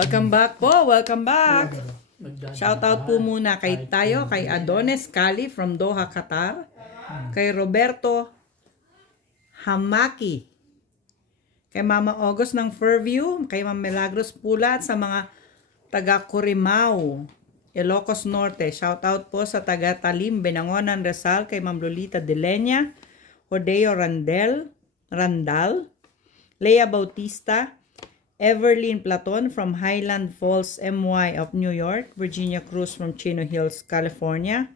Welcome back po. Welcome back. Shout out po muna kay Adonis Cali from Doha, Qatar. Kay Roberto Hamaki. Kay Mama August ng Fairview. Kay Ma'am Milagros Pula at sa mga taga Curimao, Ilocos Norte. Shout out po sa taga Talim, Benangonan, Rizal. Kay Ma'am Lolita Delenya, Hodeo Randal, Lea Bautista, Everlyn Platon from Highland Falls, MY of New York, Virginia Cruz from Chino Hills, California,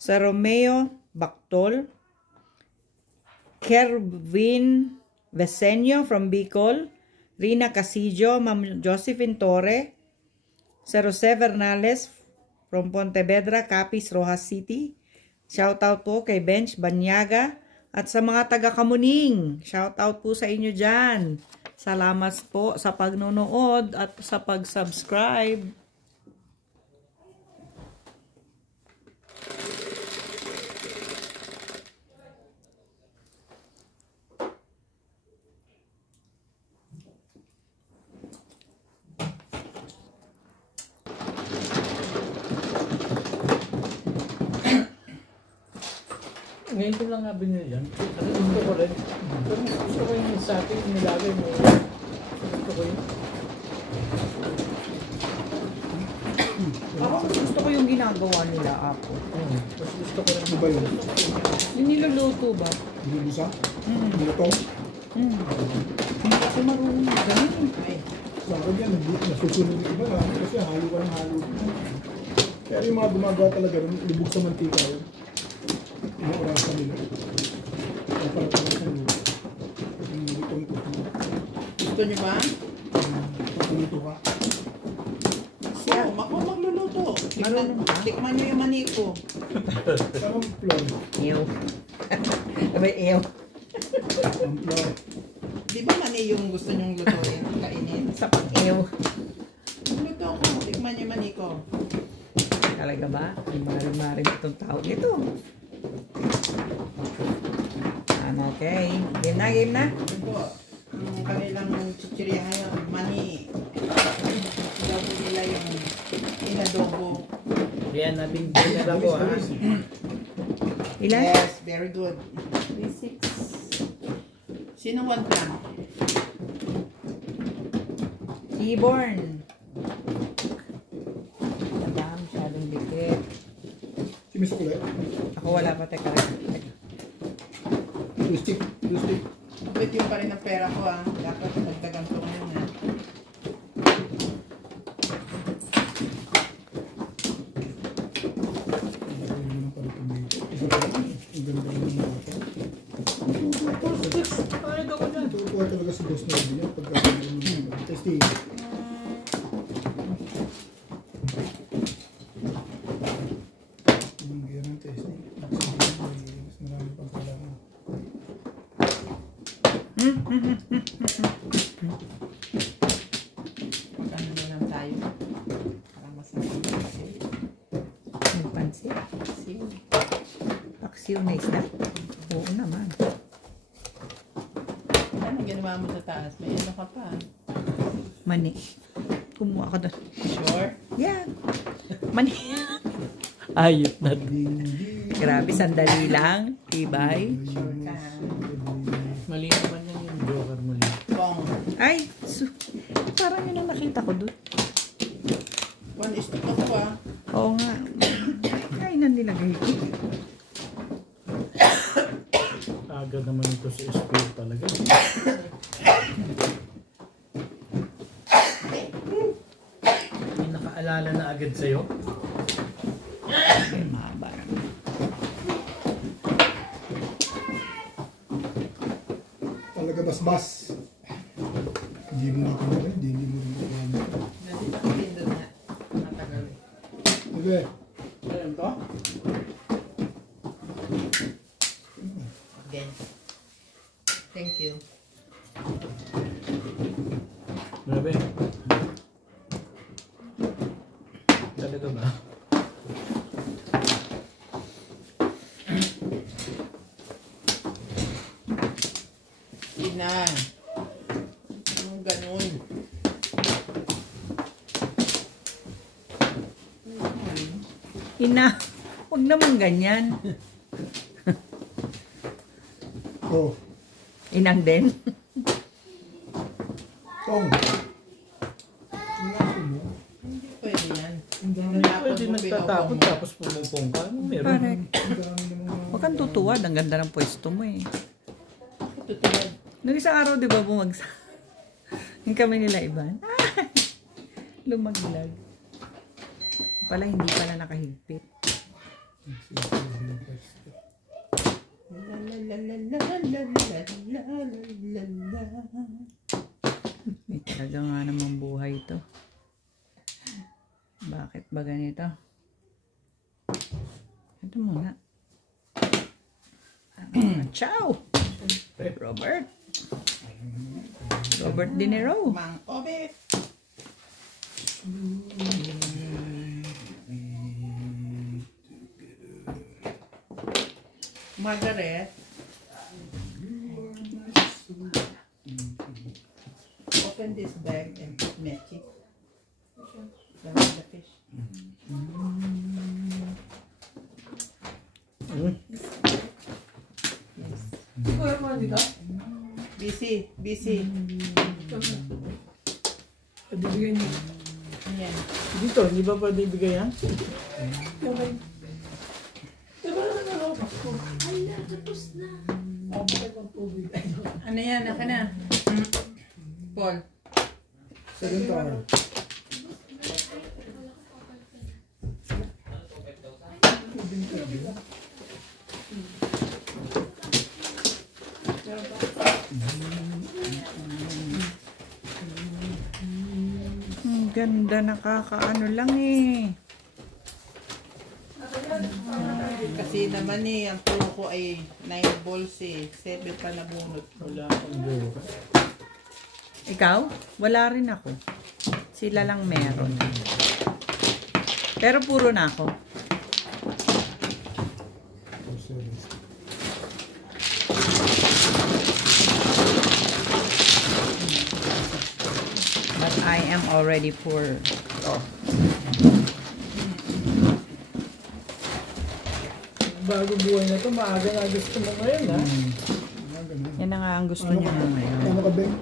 sa Romeo Bactol, Kervin Vesenio from Bicol, Rina Casillo, Ma'am Josephine Torre, sa Jose Bernales from Pontevedra, Capiz, Rojas City. Shout out po kay Bench Banyaga at sa mga taga Kamuning. Shout out po sa inyo dyan. Salamat po sa pagnonood at sa pag-subscribe. Ngayon ko lang nga binili yan. Gusto ko rin. Pero gusto ko yung sa atin nilagay mo. Gusto ko yun. Parang gusto ko yung ginagawa nila, Apo. Mas gusto ko rin. Ano ba yun? Yung niluluto ba? Binubusa? Binutong? Hindi ako marunong ganun. Sa akin yan, nasusunod yung iba na. Kasi halo ka ng halo. Kaya yung mga gumagawa talaga, lubog sa mantika yun. Inaurasan nila. Kaya pala pala sa loob. Yung lutong ko. Gusto niyo ba? Pagkaluto ka. Oo, magluluto. Tikman niyo yung mani ko. Parang plon. Ew. Abay, ew. Ang plon. Di ba mani yung gusto niyong lutuin? Kainin? Sa pag-ew. Luto ko. Tikman niyo yung mani ko. Talaga ba? Ang maring-maring itong tao nito. Okay. Game na, game na. Ito, ang kanilang chichirya ngayon, mani. Daw po nila yung inadobo. Yan, nabing-dinner ako ha. Ilan? Yes, very good. 3-6. Sino want lang? Seaborn. Madam, masyadong dikit. Simis ako ulit. Ako wala pa, teka. Twistik. Twistik. Kapit yung pa rin ang pera ko ah. Dapat nagdagan ko muna. Tutuwa talaga si boss na yun. Testing. Yan ang testing. Mas marami pang kailangan. Magkano na lang tayo? Parang masarap. Nagpansin. Paksiw. Paksiw na isda. Oo naman. Ano ginawa mo sa taas? May ano ka pa? Mani. Kumuha ka doon. Sure? Yan. Mani. Ayot na. Grabe, sandali lang. Tibay. Sure ka. Mali naman yan yung joker muli. Bong. Ay, parang yun ang nakita ko doon. 1:2 ako ah. Oo nga. Ay, nandilagay ko. Agad naman ito si Espio talaga. May nakaalala na agad sa'yo. Ay, mahaba. Talaga basbas. Hindi mo na kami. Hindi mo rin kami. Nandito ko din doon na. Matagal eh. Sige. Alam ko? Again. Thank you. Grabe. Talaga ba? Ina. Anong ganun? Ina, huwag naman ganyan. Oh, Inang din. Tong. Tingnan mo. Hindi pwede yan. Ang dami. Pwede nagtatapon tapos pumupong ka. Ano meron? Correct. Ang dami namang Huwag kang tutuwad. Ang ganda ng pwesto mo eh. Tutulad. Nung isang araw, di ba, bumagsak? Yung kami nila iban. Lumaglag. Pala, hindi pala nakahigpit. May talaga nga namang buhay ito. Bakit ba ganito? Ito muna. Ciao! Robert! Robert De Niro. Mang Obe. Margaret. Open this bag and put magic. The fish. Yes. Busy. Bibigyan niyo. Ayan. Dito, hindi ba pwede ibigay yan? Ano yan? Naka na. Paul. second tower. Ganda, nakakaano lang eh. Kasi naman ang tulo ko ay 9 balls 7 pa nabunot. Wala akong buka. Ikaw? Wala rin ako. Sila lang meron. Pero puro na ako. But I am already poor. Oh. Bago buhay na ito, maaga na gusto mo ngayon, ha? Yan na nga ang gusto niya ngayon. Ano ka, Ben?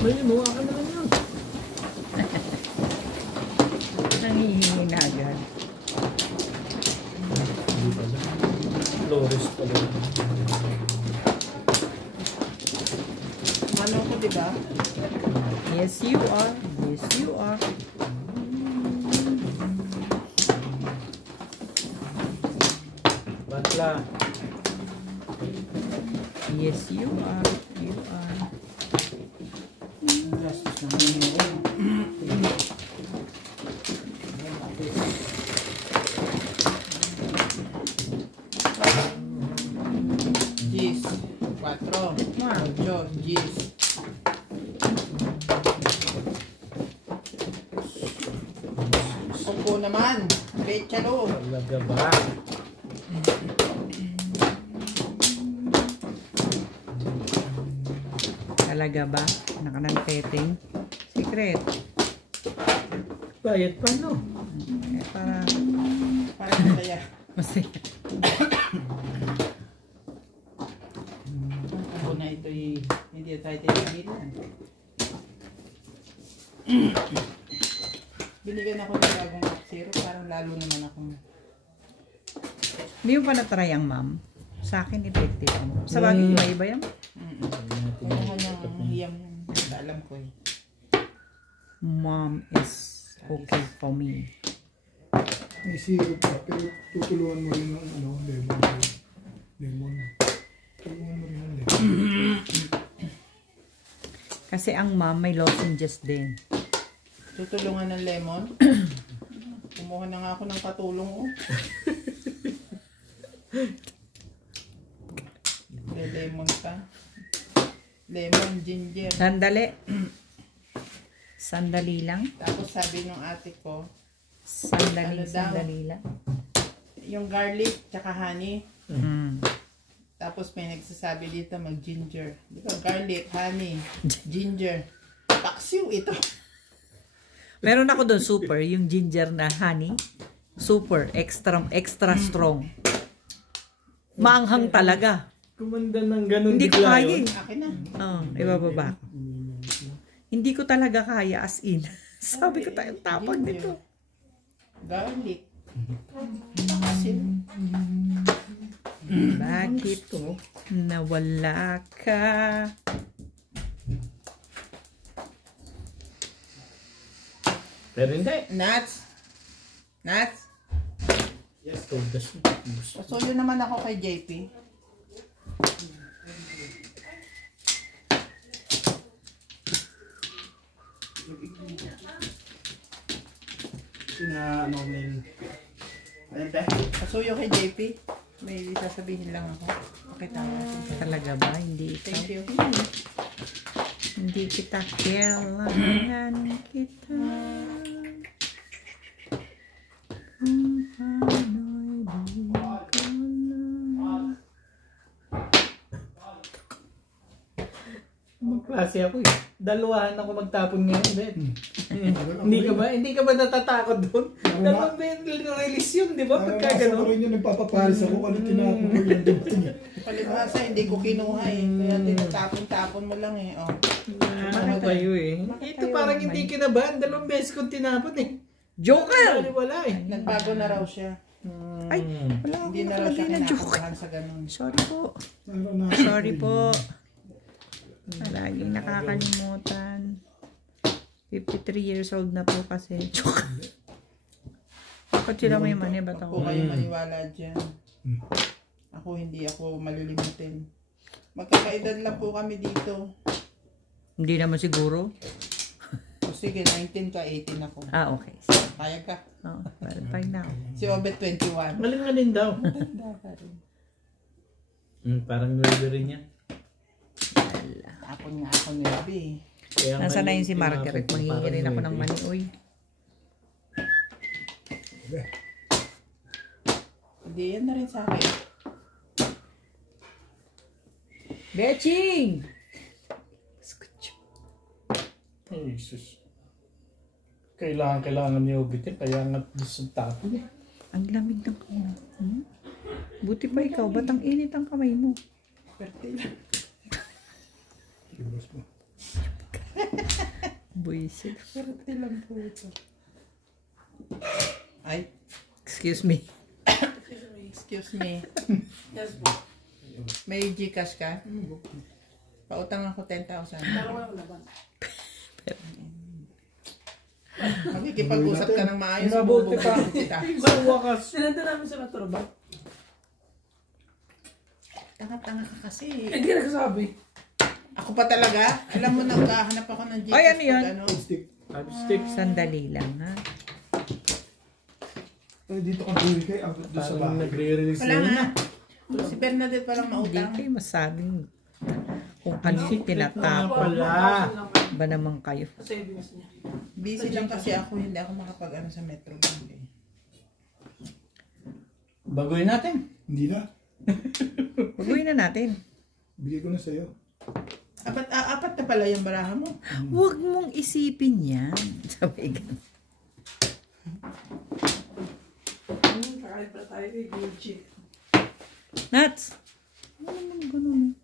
May limuha ka na lang yun. Nangihingi na agad. Flores pala. Ano ko, diba? Yes, you are. Yes, you are. Batla. Yes, you are. You are. Gastos naman yun. Gis. 4. 8. Gis. Opo naman. Bechalo. Talaga ba? Talaga ba? Nakananpeting? Secret. Bayad pa, no? Eh, para Parang masaya. masaya. Ako na ito'y hindi tayo tinigilan. Binigyan ako ng bagong Coke Zero. Parang lalo naman akong... Hindi mo pa na-try ang ma'am? Sa akin, effective. Sa bagay, may iba yan? Kumuha niyang hiyam yun. Alam ko eh. Mom is okay for me. May syrup pa, pero tutulungan mo rin ng lemon. Lemon. Tulungan mo rin ng lemon. Kasi ang mom may lozenges din. Tutulungan ng lemon. Kumuha na nga ako ng katulong oh. Lemon pa. Lemon, ginger. Sandali. Sandali lang. Tapos sabi ng ate ko, Sandali, Ano daw? sandali lang. Yung garlic tsaka honey. Mm. Tapos may nagsasabi dito mag-ginger. Di ba? Garlic, honey, ginger. Paksiw ito. Meron ako doon super, yung ginger na honey. Super, extra strong. Maanghang talaga. Kumanda ng ganun. Hindi ko bigla kaya yun. eh. Akin na. Ibababa. Hindi ko talaga kaya as in. Sabi ko tayo tapang Ginger. nito. Garlic. Paksiw. Bakit nawala ka? Pero hindi. Nuts. Nuts. Yes. Todas. Pasuyo naman ako kay JP. ano may... Ayun, te? Pasuyo kay JP. May sasabihin lang ako. Pakita natin. Talaga ba? Hindi ikaw? Thank you. Hindi kita kailangan kita. Kung paano'y di ko na. Magklase ako eh. Dalawahan ako magtapon ngayon, Ben. Hindi ka ba natatakot doon? Dalawang release yun, di ba? Pagka Ako gano'n. rin yun, nagpapaparis ako. Ano tinapon ko yung dumating yan? Palibhasa, hindi ko kinuha eh. Kaya tinatapon-tapon mo lang eh. Oh. Ano kayo eh? Ito parang hindi kinabahan. 2 beses kong tinapon eh. Joker! Wala eh. Nagbago na raw siya. Ay, wala Hindi akong na raw siya nakalagay na joke. kinakabahan sa ganun. Sorry po. Sorry po. Laging nakakalimutan. 53 years old na po kasi. Joke. Bakit sila may mani? Ba't Huwag ako? po kayo maniwala dyan. Ako hindi ako malilimutin. Magkakaedad lang po kami dito. Hindi naman siguro. O sige, 19 ka, 18 ako. Ah, okay. Kaya ka. Oh, well, fine now. Si Obet 21. Maling daw. Parang nuebe rin yan. Ako ni Abi. Nasaan na yun si Margaret? Manghingi rin ako ng mani. Uy. Hindi, yan na rin sa akin. Betching! Ay, Jesus. Kailangan ni Obit eh. Kaya nga sa tapon eh. Ang lamig ng kamay. Hmm? Buti pa ikaw. Ba't ang init ang kamay mo? Pwerte lang. Buisit. Pwerte lang po ito. Ay, Excuse me. excuse me. May Gcash ka? Pautang ako 10,000. Makikipag-usap ka ng maayos. Mabuti pa. bubugbugin kita. Sa wakas. Sinanda namin sa metro ba? Tanga-tanga ka kasi. Hindi nagsasabi. Ako pa talaga. Alam mo, naghahanap ako ng Gcash. Ay, ano yun? pag ano. Stick. Lipstick. Sandali lang, ha? Ay, dito ka buli kay ang doon sa Parang bahay. nagre-release Wala na yun nga. ah. Si Bernadette palang Hindi mautang. kayo masabing kung ano yung tinatapon Wala. ba naman kayo. Savings niya. Busy lang kasi ako. Hindi ako makapag-ano sa Metro Bank eh. Baguhin natin. Hindi na. Pagawin na natin. Bigay ko na sa'yo. Apat na pala yung baraha mo. Huwag mong isipin yan. Sabi ka. Kakain pa tayo kay Gucci. Nats! Ano naman ganun eh?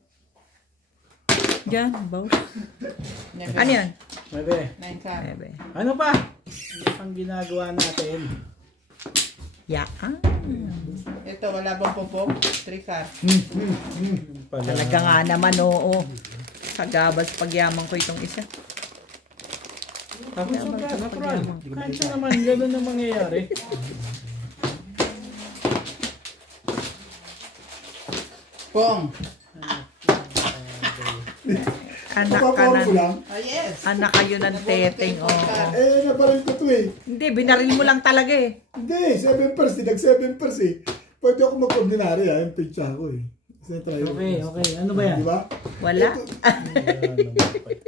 Diyan, baw. Never. Ano yan? Bebe. 9 ka. Ebe. Ano pa? Ano pang ginagawa natin? Yaan. Ito, wala bang popok? 3 ka. Talaga nga naman, oo. Sa gabas pagyaman ko itong isa. Tapos yung natural. Kahit siya naman, gano'n na mangyayari. Pong. Anak ka Papapaw ko na. lang. Oh, yes. Anak kayo ng teteng, oo. Nabaril ko to eh. Hindi, binaril mo lang talaga eh. Hindi, 7 pers. Nag 7 pers eh. Pwede ako mag-ordinary yung picture ko eh. Kasi try Okay. Ano ba yan? Di ba? Wala.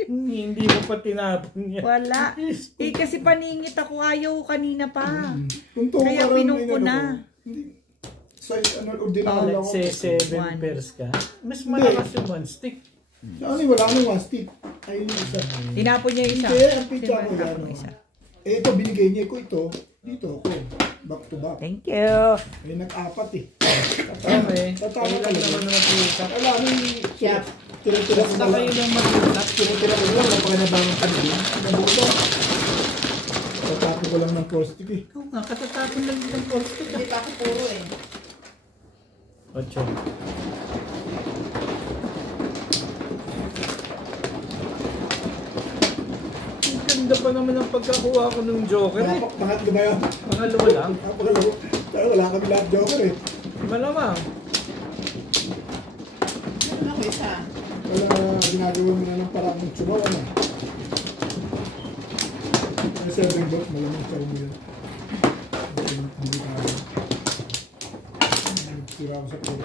Hindi mo pa tinapon yan. Wala. Eh, kasi paningit ako. Ayaw kanina pa. Kung to, Kaya parang pinong ko may na. Hindi. Sa ordinary lang Let's ako. say 7 pairs ka. Mas malakas yung one stick. Ano wala nang one stick. Ayun yung isa. Tinapon niya yung isa. Hindi, ang pizza ko Tinapon yan. yung isa. Eh, ito, binigay niya ko ito. Dito ako. Back to back. Thank you. Eh, nag-apat eh. Okay. Tatama Kayo ka lang lang. naman na mag-iusap. Wala, nung Siya. tira-tira ko Basta na kayo lang. lang mag-iusap. Tira-tira ko na lang. Wala pa na bang kanilin. Nabuto. Tatapon ko lang ng plastic eh. Ikaw nga, katatapon lang ng plastic. Hindi pa ako puro eh. 8. Ang ganda pa naman ang pagkakuha ko ng Joker eh. Pangatlo ba yun? Pangalawa lang. Pangalawa. Kaya wala kami lahat joker eh. Malamang. Ano ako isa? Wala ginagawa mo na ng parang tsubaw ano. May 7 box, malamang sa mo yun. Hindi tayo. Nagtira ako sa puro.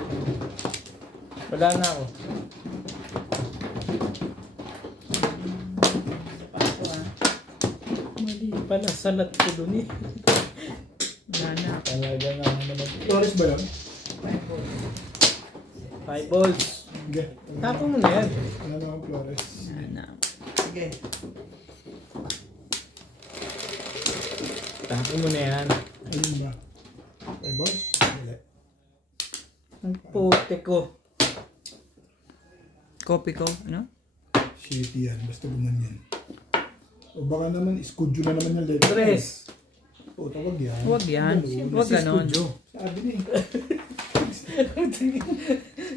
Wala na ako. Paso ah. Mali pa na salat ko dun eh. Wala na. Talaga nga naman. Torres ba yun? 5 balls. Sige. Tapo mo na yan. Ano naman Flores? Wala na. Sige. Tapo mo na yan. Ayun ba? Ay boss? Wala. Ang puti ko. Copy ko. Ano? Shit yan. Basta gumanyan. O baka naman, iskudyo na naman yung letter. 3. O, tawag yan. Huwag yan. Huwag ganon. Sabi niya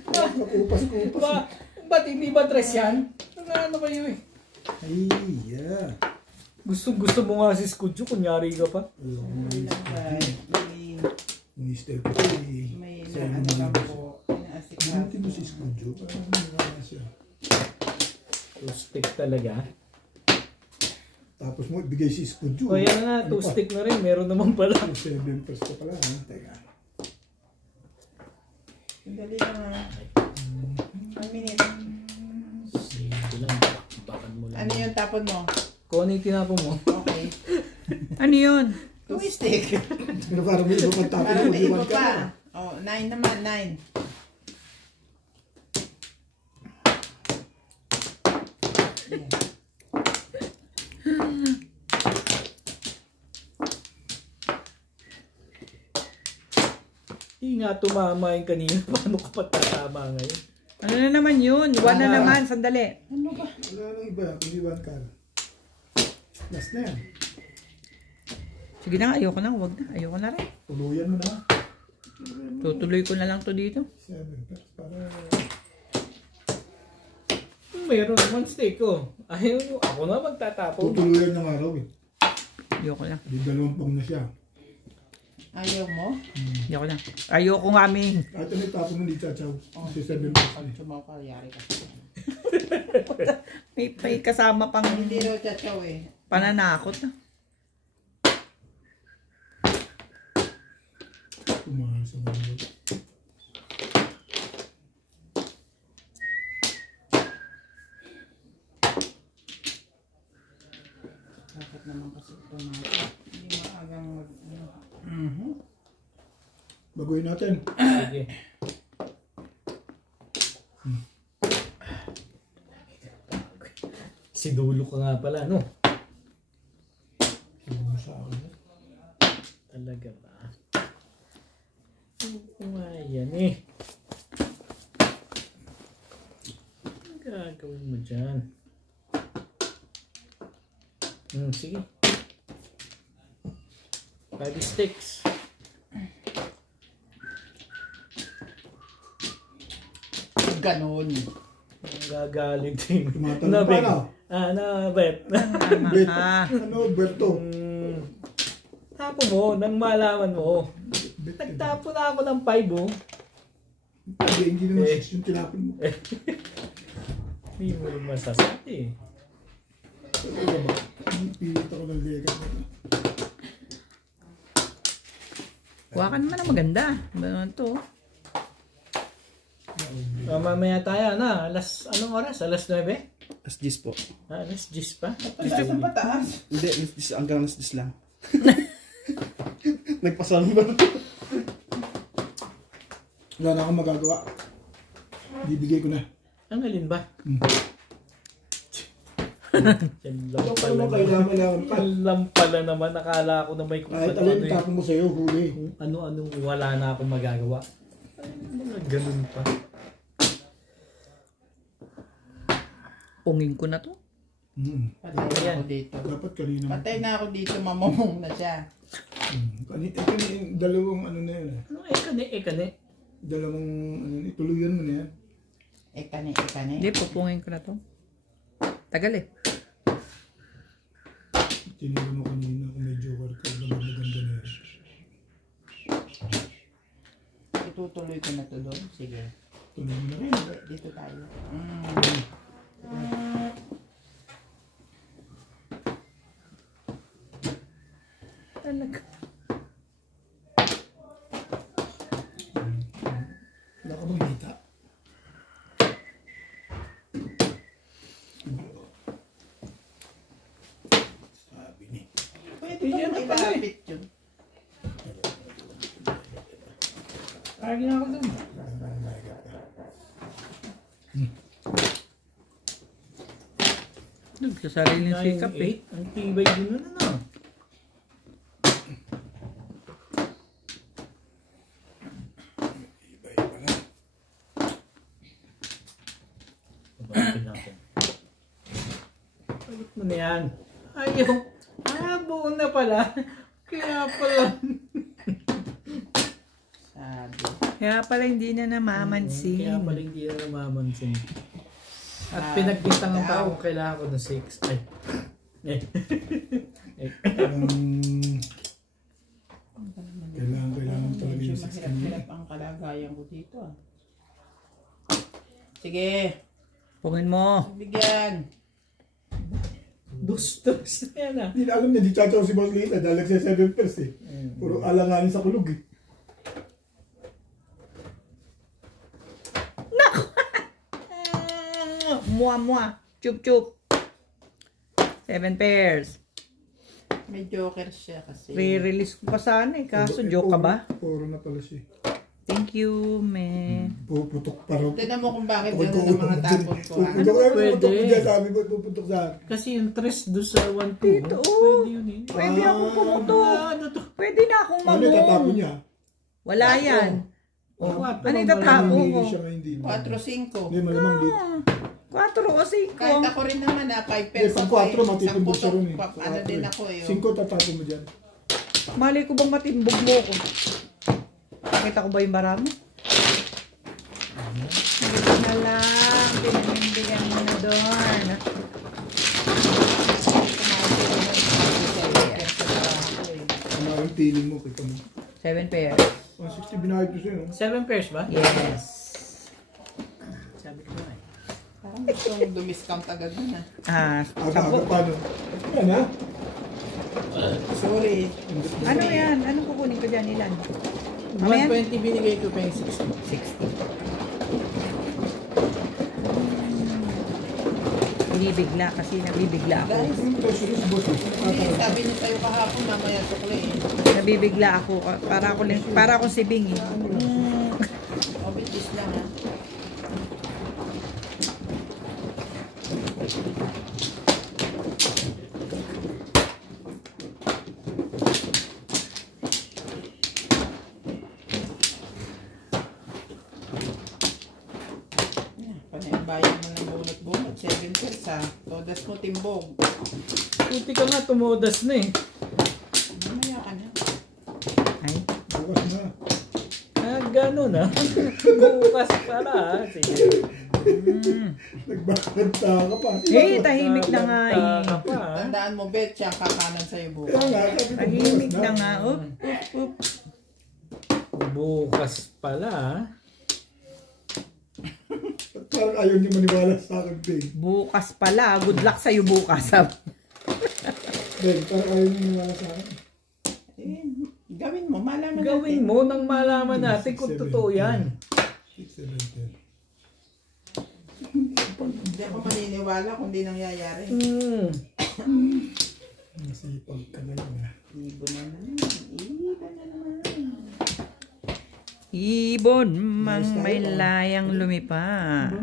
Kupas-kupas. Ba't hindi ba 3 yan? Ano kayo eh? Ay, yeah. Gusto mo nga si Skudyo, kunyari ka pa. May Mr. Kasi, may sa ano mga lang po. Inaasikaso. Buti mo si Skudyo. Parang wala siya. Two stick talaga. Tapos mo, ibigay si Skudyo. O yan na, 2 stick na rin. Meron naman pala. 7 pesos ka pala. Ha? Teka. Sandali lang ah. 1 minute. Sige lang, bakan mo lang. Ano yung tapon mo? Kung ano yung tinapo mo. Okay. Ano yun? 2 stick. Pero parang may iba pang tapos Parang mo, may iba liwan ka pa. na. Oh, 9 naman, 9. Hindi nga tumama yung kanina. Paano ka pa tatama ngayon? Ano na naman yun? 1 na naman. Sandali. Wala nang iba. Kundi one ka. Last na yan. Sige na, ayoko na. Huwag na. Ayoko na rin. Tuluyan mo na. Tutuloy ko na lang to dito. 7 pesos. Para... Meron naman stick ko. Ayaw mo. Ako na magtatapon. Tutuluyan ng araw eh. Ayoko na. Di 2 pang na siya. Ayaw mo? Ayoko na. Ayoko nga, Ming. Kahit ano tapos mo di chachaw. Kasi 7 pesos. Pag sumaw ka, yari ka. May kasama pang Hindi raw chachaw eh. pananakot. Kumahal sa mga. Bakit naman kasi tumakas? Hindi maagang mag... Ano. Baguhin natin. Sige. Sidulo ka nga pala, no? Ano sa akin? Talaga ba? Ano ko nga yan eh? Ano gagawin mo dyan? Sige. 5 sticks. Ganon. Ang gagaling din. Tumatanong pa na. Nabet. Tama Bet. ka. Ano, Berto? Tapo mo, nang malaman mo. Bet. Nagtapo na ako ng 5 oh. Hindi naman 6 yung tinapin mo. Hindi mo rin masasabi. Ano ba? Pilit ako ng Vegas. Kuha ka naman ang maganda. Ano to? Mamaya tayo na. Anong oras? Alas 9? Alas 10 po. Alas 10 pa? Pataas ang pataas. Hindi, alas 10, hanggang alas 10 lang. Nagpasal ba? Wala na akong magagawa. Bibigay ko na. Ang alin ba? Yan lang Ano pala mo naman. kailangan pa? Yan lang pala naman. Nakala ko na may kung Kahit ano-ano alin tapon mo sa'yo, huli. kung ano-anong wala na akong magagawa. Mga ganun pa. Ungin ko na to. Patay na Ayan. ako dito. Dapat kanina. Patay na ako dito, mamamong na siya. Kanina, dalawang ano na yun. Ano ekane? Dalawang ano, ituluyan mo na yan. Ekane. Hindi, pupungin ko na to. Tagal eh. Tinira mo kanina kung medyo workout na maganda na yan. Itutuloy ko na to doon. Sige. Tuloy mo na rin. Dito tayo. Talaga. Wala ka bang hita? Sabi ni. Pwede yan na ilapit yun. Lagi na ako dun. Nagsasariling sikap eh. 9-8. Ang tibay din nun ano. Iba-iba na. Pabalikin natin. Balik mo na yan. Ayaw. Buo na pala. Kaya pala. Sabi. Kaya pala hindi na namamansin. Kaya pala hindi na namamansin. At pinagbintangan pa ako kailangan ko ng 6. Ay. Kailangan talaga Medyo yung 6 kanina. mahirap-hirap ang kalagayan ko dito. Sige. Pungin mo. Bigyan. Dos na yan ah. Hindi na alam niya, di chachaw si Boss Lita dahil nagsa 7 pers eh. Puro alanganin sa kulog eh. Mua. Chup chup. 7 pairs. May joker siya kasi. Re-release ko pa sana eh. Kaso joke ka ba? Puro na pala siya. Thank you, me. Puputok pa raw. Tignan mo kung bakit gano'n ang mga tapon ko. Puputok na pwede? puputok ko dyan. Sabi ko, puputok sa akin. Kasi yung 3 doon sa 1-2. Dito, Pwede yun eh. Pwede akong pumutok. Ano to? Pwede na akong Ano yung tatapon mamong. niya? Wala yan. Oh, Ano yung tatapon ko? Hindi siya ngayon dito. 4-5. Hindi, malamang dito. 4 o 5. Kahit ako rin naman 5 Hindi, pesos. pag 4 matitimbog siya rin eh. Ano din ako eh. 5 tatapon mo dyan. Mali ko bang matimbog mo ko? Pakita ko ba yung marami? Dito na lang. Pinanindigan mo na doon. Ano yung feeling mo? Kita mo. 7 pairs. 160 binayad ko sa'yo. 7 pairs ba? Yes. Sabi ko na eh. Parang gusto mong dumiscount agad na. Aga-aga paano? Yan ha? Sorry. Ano yan? Anong kukunin ko dyan? Ilan? Mamaya? 120 binigay ko pa yung 60. 60. Binibigla kasi nabibigla ako. Guys, Yung treasury si boss. hindi, sabi niyo sa'yo kahapon, mamaya sukli eh. Nabibigla ako. Para ako si Bing eh. O, bitis lang ha. Bayan mo ng bunot-bunot, 7 pesos ha. Todas mo timbog. Puti ka nga, tumodas na eh. Mamaya ka na. Ay. Bukas na. Gano'n ah. Bukas pala ah. Sige. Nagbakanta ka pa. Hey, tahimik na nga eh. Ka pa ah. Tandaan mo, Bet, siya ang kakanan sa'yo Kaya bukas. nga, sabi ko Tahimik bukas na nga. Oop. Bukas pala ah. Parang ayaw niyo maniwala sa akin, Ben. Bukas pala. Good luck sa'yo bukas. Ben, parang ayaw niyo maniwala sa akin. Eh, gawin mo, malaman Gawin natin. mo nang malaman natin kung totoo yan. 6, 7, 10. Hindi ako maniniwala kung di nangyayari. Masipag ka ngayon. Ibon na naman. Ibon na naman. Ibon mang may layang lumipad.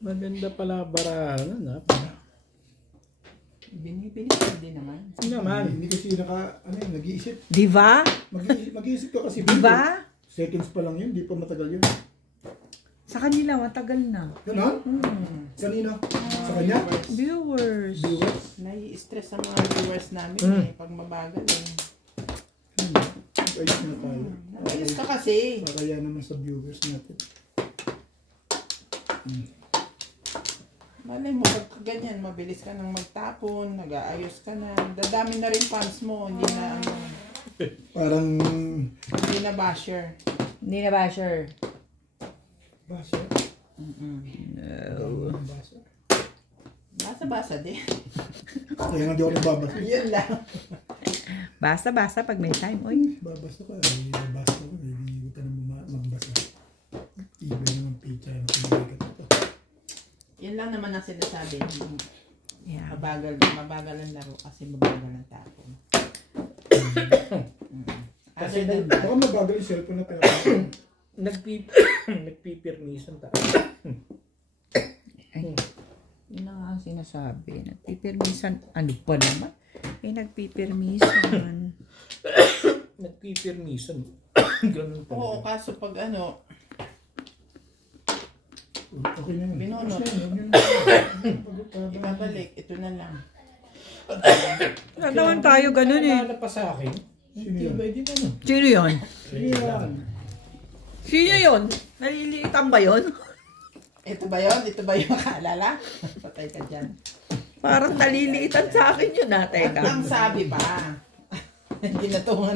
Maganda pala barahan. Binibili ko din naman. Hindi kasi nag-iisip. Di ba? Mag-iisip ka kasi. Di ba? Seconds pa lang yun, di pa matagal yun. Sa kanila, matagal na. Ganon? Kanina? Sa kanya? Viewers. Nai-stress ang mga viewers namin pag mabagal eh. Ayos na tayo. Ayos ka kasi. Kaya naman sa viewers natin. Malay mo, pag ganyan, mabilis ka nang magtapon, nag-aayos ka na. Dadami na rin fans mo, hindi na Parang... hindi na basher. Hindi na ba sure? Basa? No. Basa? Basa-basa din. Kaya nga di ako nagbabasa. Yun lang. Basta-basta pag may time. Uy. Babasa ka. Babasa ko. Hindi ko na magbasa. Iba naman pizza. Yan lang naman ang sinasabi. Yeah. Mabagal ang laro kasi mabagal ang tapon. Kasi Baka mabagal yung cellphone na pero nagpipirmisan tayo. Yun na nga ang sinasabi. Nagpipirmisan. Ano pa naman? Nagpipirmisan. Nagpipirmisan. Ganun talaga. Oo, kaso pag ano, okay na yun. binunot, ibabalik, ito na lang. Wala naman tayo ganun eh. Naalala pa sa akin. Sino yun? Tibay din ano. Sino yun? Yan. Sino yun? Naliliitan ba yun? Ito ba yun? Ito ba yung makaalala? Patay ka dyan. Parang naliliitan sa akin yun ha. Teka. Ang sabi pa. Hindi natungan.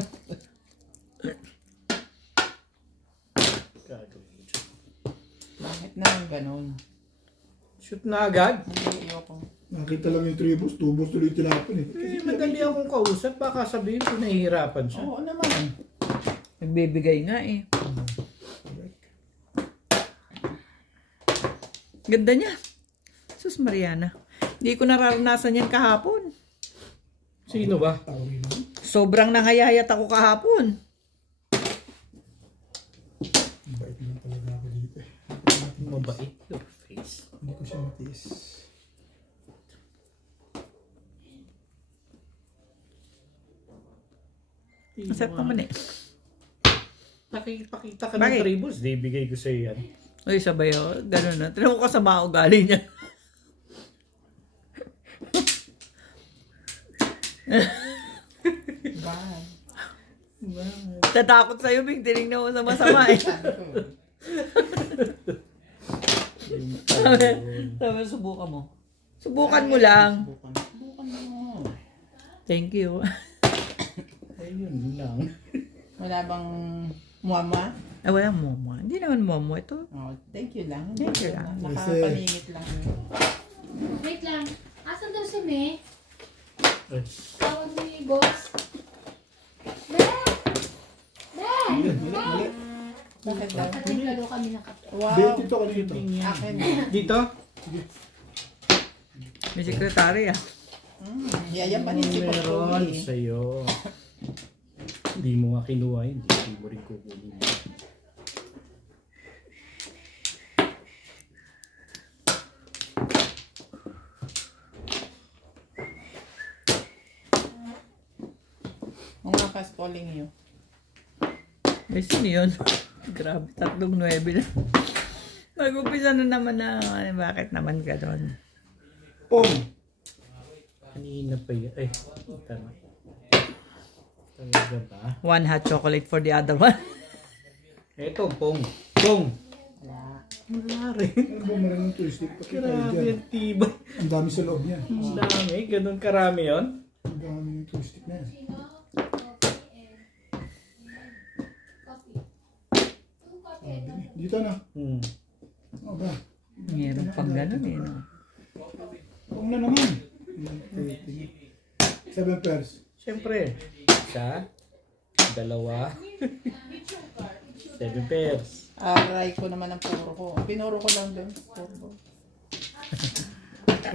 Bakit naman ganun? Shoot na agad. Hindi, ayoko. Nakita lang yung 3 balls, 2 balls tuloy tinapon eh. Madali akong kausap. Baka sabihin ko nahihirapan siya. Oo naman. Nagbibigay nga eh. Ganda niya. Sus Mariana. Hindi ko nararanasan yan kahapon. Sino ba? Tawin mo. Sobrang nangayayat ako kahapon. Bait naman talaga ako dito eh. Mabait your face. Hindi ko siya matiis. Masarap naman eh. Pakita ka Bakit? ng tribbles. Di bigay ko sa'yo yan. Uy, sabay o. Ganun na. Tinan mo ko sa mga ugali niya. Bye. Tatakot sa'yo, Bing. Tinignan mo sa masama eh. Sabi, subukan mo. Subukan mo lang. Subukan mo. Thank you. Ayun lang. Wala bang muama? Ay, walang momo. Hindi naman momo. Ito. Oh, thank you lang. Thank you lang. Nakapaningit lang. Wait lang. Asan daw si May? Ay. Tawag ni boss. Be! Be! Bakit daw? Katimpla daw kami ng kape. Wow. Bait ito kanina ito. Akin. Dito? May sekretary ah. Yayapanin si Meron Pagpuli. sa'yo. Hindi mo nga kinuha yun. Hindi mo rin kukunin. Mga kas calling you. Ay, sino yun? Grabe, 3-9 na. Mag-upisa na naman na, bakit naman gano'n? Pong! Kanina pa yun. Ay, tama. Talaga ba? One hot chocolate for the other one. Eto, Pong. Pong! Wala. Wala rin. Ano ba maraming twistic? Pakita tayo Grabe dyan. yung tibay. Ang dami sa loob niya. Ang dami. Ganun karami yun. Ang dami yung twistic na yan. Dito na. Ano ba? Meron pang gano'n eh. No? Huwag na naman. 7 pairs. Siyempre. Isa. Dalawa. 7 pairs. Aray ko naman ang puro ko. Pinuro ko lang doon. Puro.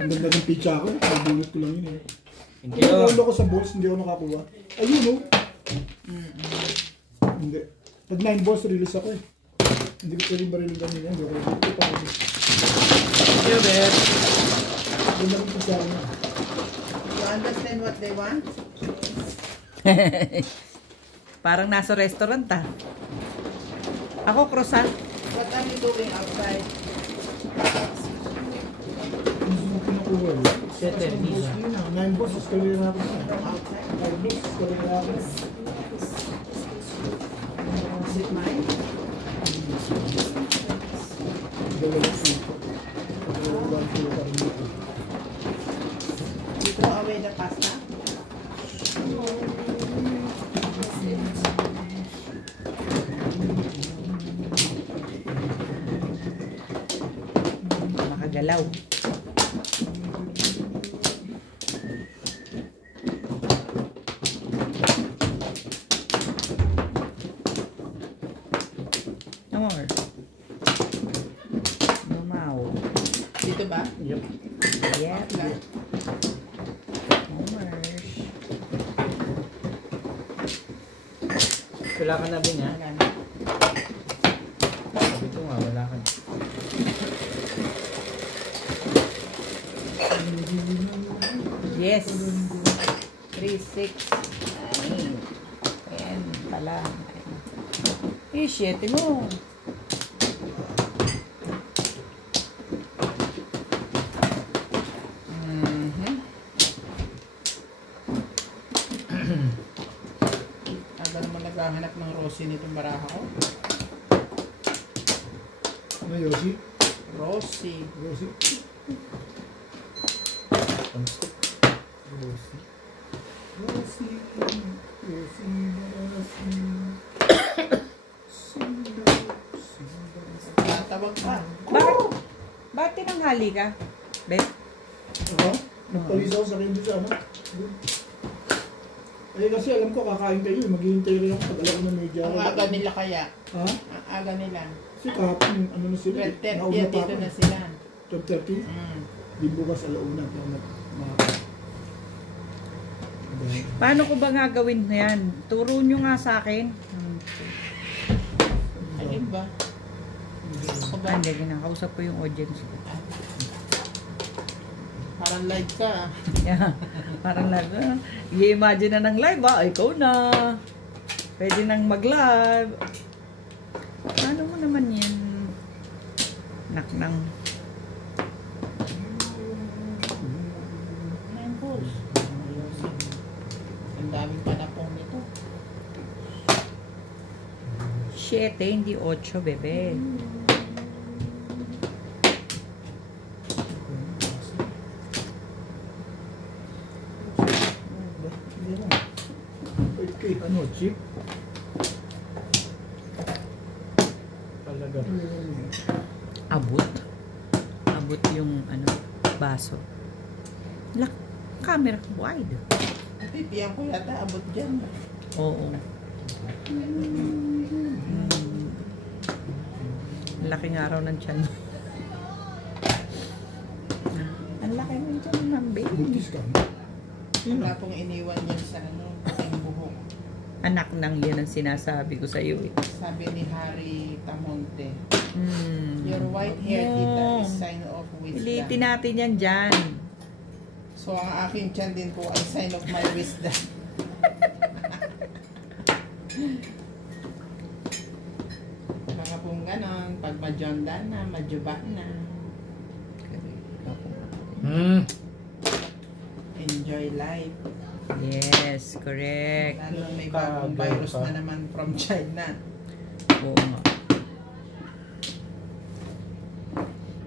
Ang ganda ng pizza ko. Nabulot ko lang yun eh. Thank Kung you. nakaroon ako sa balls, hindi ako nakakuha. Ayun oh. Hindi. Pag 9 balls, release ako eh. Hindi ko pwedeng barilin kanina. Hindi ako release. Ito pa ako. Thank you, Bet. Ganda ng pizza ko na. You understand what they want? Parang nasa restaurant ah. Ako croissant. What are you doing outside? Hindi mo kinukuha eh. Settle, Lisa. 9 balls, is kali na natin. Outside? 9 balls, is kali na natin. Is it mine? Dalawang siko. Dalawang siko pa rin dito. You throw away the pasta? Makagalaw. More. Lumaw. Dito ba? Yup. Yeah. Okay. More. Wala ka na ba niya? Wala na. Sabi ko nga, wala ka na. Yes. 3, 6, 9, 10 pala. Eh, 7 mo. Aga naman naghahanap ng Rosie nitong baraha ko. Ano, Yossi? Rosie. Yossi? Thumbstick. Yossi? Yossi? Yossi? Natawag pa. Bakit tinanghali ka? Bet? Ako? Nagpalis ako sa akin doon sa ano? Eh kasi alam ko kakain kayo, maghihintay rin ako pag alam ko na medya. Ang aga nila kaya. Ha? Ang aga nila. Kasi kahapon, ano na sila? 12:30 nauna pa dito ako. na sila. 12:30? Mm. Di bukas alauna. Paano ko ba nga gawin na yan? Turo nyo nga sa akin. Alin ba? Ako ba? Hindi, kinakausap ko yung audience ko. Parang live ka. Ah. Yeah, parang live. I-imagine na ng live ikaw na. Pwede nang mag-live. Paano mo naman yan? Naknang. 9 balls. Ang daming panapong nito. 7, hindi 8, bebe. Okay. Ano, chip? Talaga. Abot. Abot yung ano, baso. Lak, camera wide. Pipiyan ko yata abot dyan. Oo. Laking araw ng tiyan mo. Ang laki ng tiyan ng baby. Buntis ka. Wala pong iniwan yan sa ano, yung buhok. Anak nang yan ang sinasabi ko sa iyo eh. Sabi ni Harry Tamonte, Hmm. your white hair, tita, is sign of Pilitin wisdom. natin yan dyan. So, ang aking tiyan din po ay sign of my wisdom. Mga pong ganon, pag majonda na, majuba na, enjoy life. Yes, correct. Lalo na may bagong virus na naman from China. Oo nga.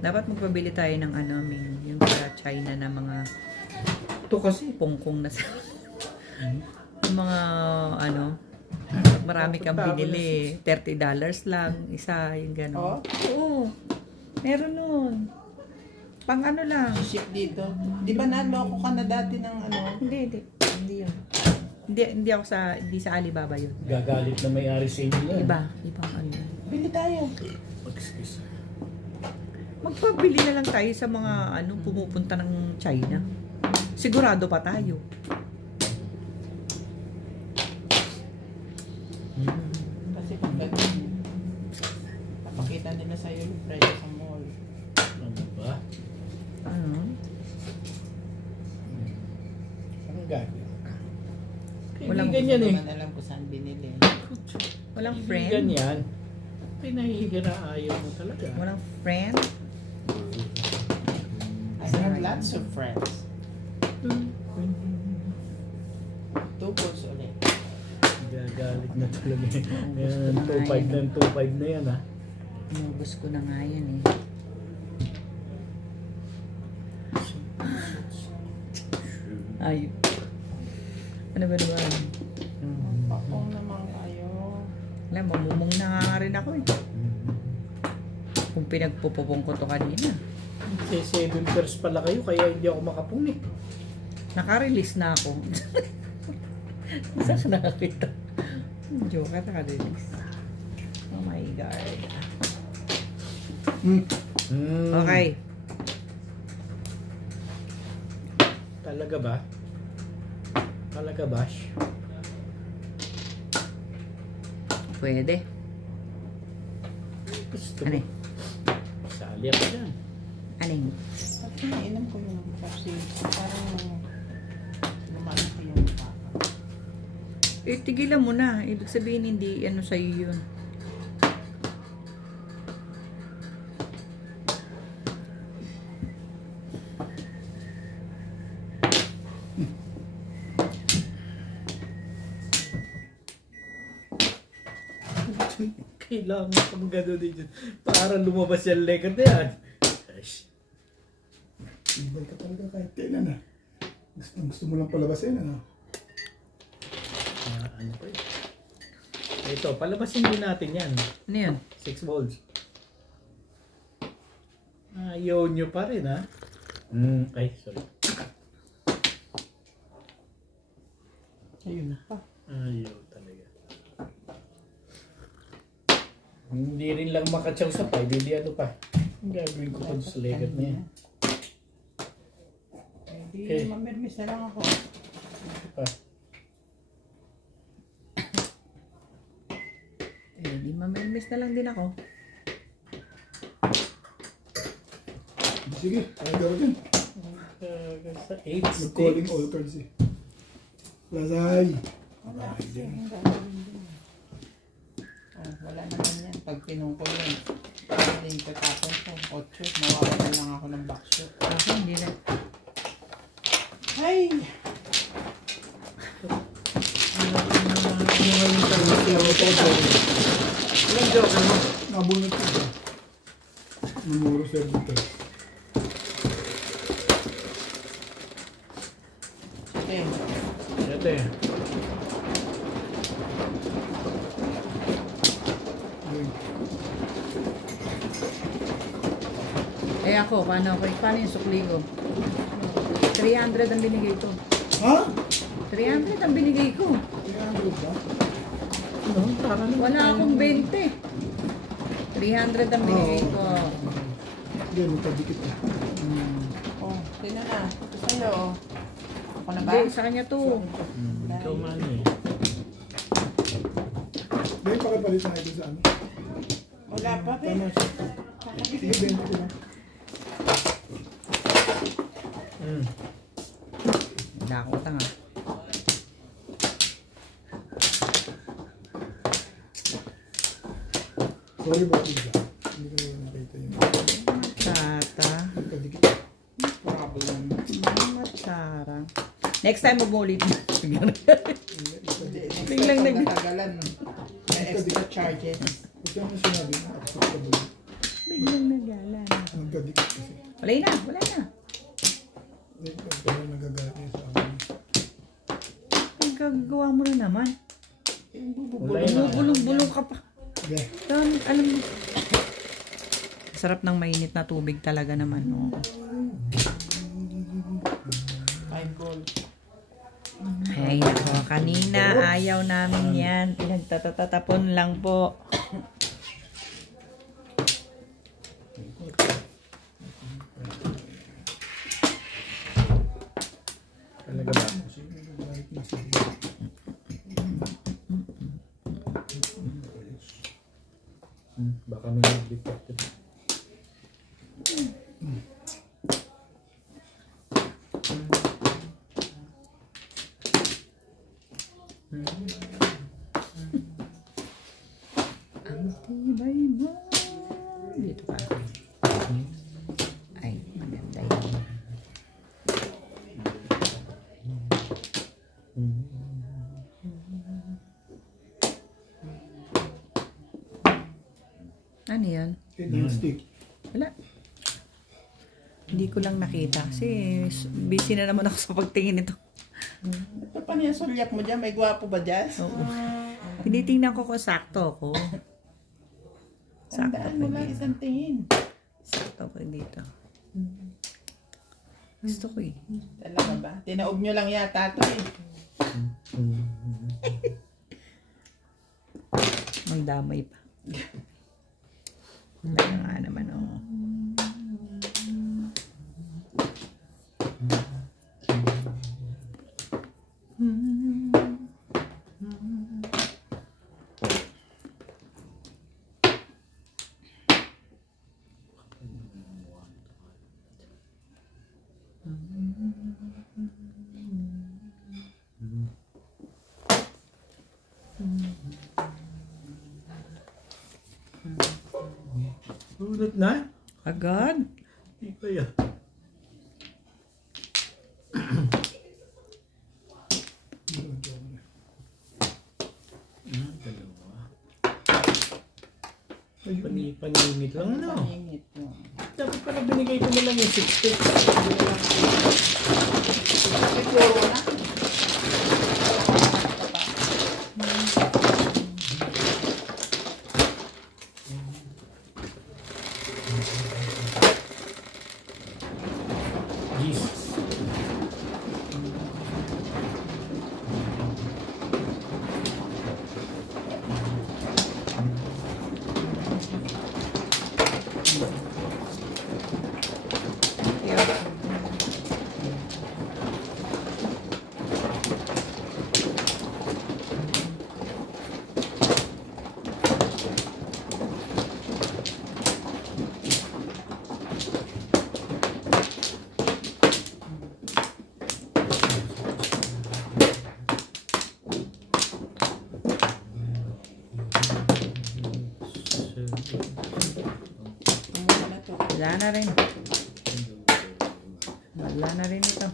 Dapat magpabili tayo ng ano, yung sa China na mga Ito kasi. pungkong na sa... yung mga ano, marami kang binili. $30 lang, isa, yung gano'n. Oh? Oo. Meron nun. Pang ano lang. Ship dito. Di ba naloko ka na dati ng ano? Hindi. Hindi yun. Hindi ako hindi sa Alibaba yun. Gagalit na may-ari sa inyo yan. Ibang ano. Bili tayo. Excuse. Magpabili na lang tayo sa mga pumupunta ng China. Sigurado pa tayo. Kasi pag napakita nila sa'yo yung presyo sa mall. Ano ba? Ano? Anong gagawin? Walang- Kaibigan yan eh. Hindi naman alam kung saan binili. Walang Kaibigan friend? yan. Pinahihira ayaw mo talaga. Walang friend? I have lots of friends. Tupos ulit. Gagalit na talaga. Gusto Yan, na nga 2.5 na yan, 2.5 na yan ha. Inubos ko na nga yan eh. Ay. Ano ba naman? Ako naman kayo. Alam, mamumong na nga rin ako eh. Kung pinagpupupong ko to kanina. Kasi 7 pairs pala kayo, kaya hindi ako makapuni. Naka-release na ako. Saan ka nakakita? Joke, naka-release. Oh my God. Okay. Talaga ba? Talaga ba? Pwede. Gusto Ano mo? eh? Sali ako dyan. Ano yun? Pag pinainom ko yung kasi parang lumalaki yung baka. Eh, tigilan mo na. Ibig sabihin, hindi ano sa'yo yun. Kailangan pang gano'n din dyan. Para lumabas yung legat na yan. Gosh. Ibay ka talaga kahit kailan ah. Gusto mo lang palabasin ano? Ano pa yun? Ito, palabasin din natin yan. Ano yun? 6 volts. Ayaw nyo pa rin ha? Ay, sorry. Ayun na pa. Ayaw talaga. Hindi rin lang makatsaw sa 5, hindi ano pa. Ang gagawin ko pa sa legat na yan. Hindi, Okay. mamirmis na lang ako. Ito pa. Eh, di mamirmis na lang din ako. Sige, ayaw daw din. Sa 8 Mag-calling all cards eh. Lazay. Wala Ay, kasi. din. Ang gagawin din. Oh, wala naman yan. Pag pinungkol yun, hindi yung tatapon ko. 8, mawawalan lang ako ng backshoot. Ako, hindi na. Ay! Ilang joke ano? Nabunod ko ba? Numero 7. Okay. Ito eh. Eh ako, paano yung sukli ko? 300 ang binigay ko. Ha? 300 ang binigay ko. 300 ba? Wala akong 20. 300 ang binigay ko. Hindi, magkadikit na. Oh, sino na? Ito sa'yo. Oh. Ako na ba? Hindi, sa kanya to. Ikaw man eh. May pakipalit na ito sa ano. Wala pa, Tama Ben. siya. Sige, 20 ko lang. Wala akong tanga. Sorry ba, Pizza? Hindi ko na nakita yun. Tata. Magkadikit. Problem. Matsara. Next time mag-ulit. Hindi, Biglang next time, nag- natagalan. May extra charges. Kasi ano sinabi mo, acceptable. Biglang nagalan. Magkadikit kasi. Wala na, wala na. Pero nagagalit niya sa amin. Ay, gagawa mo na naman. Wala yun. Bulong-bulong ka pa. Okay. Alam mo. Sarap ng mainit na tubig talaga naman. No? 5 gold. Ay, nako. Kanina, ayaw namin yan. Pinagtatatapon lang po. Antibay mo. Dito ka. Ay, maganda yun. Ano yan? Stick. Wala. Hindi ko lang nakita kasi busy na naman ako sa pagtingin nito. Ito pa niya sulyap mo dyan? May gwapo ba dyan? Oo. Tinitingnan ko kung sakto ako. Sakto Tandaan ko mo lang dito. isang tingin. Sakto ko dito. Gusto ko eh. Talaga ba? Tinaob nyo lang yata ito eh. Ang damay pa. Kaya nga naman oh. Ulot na? Agad? Hindi pa yan. Dalawa. Paningit lang, no? Paningit mo. Dapat pala binigay ko na lang yung 60. May puro na. Jeez. Wala na rin. Wala na rin ito.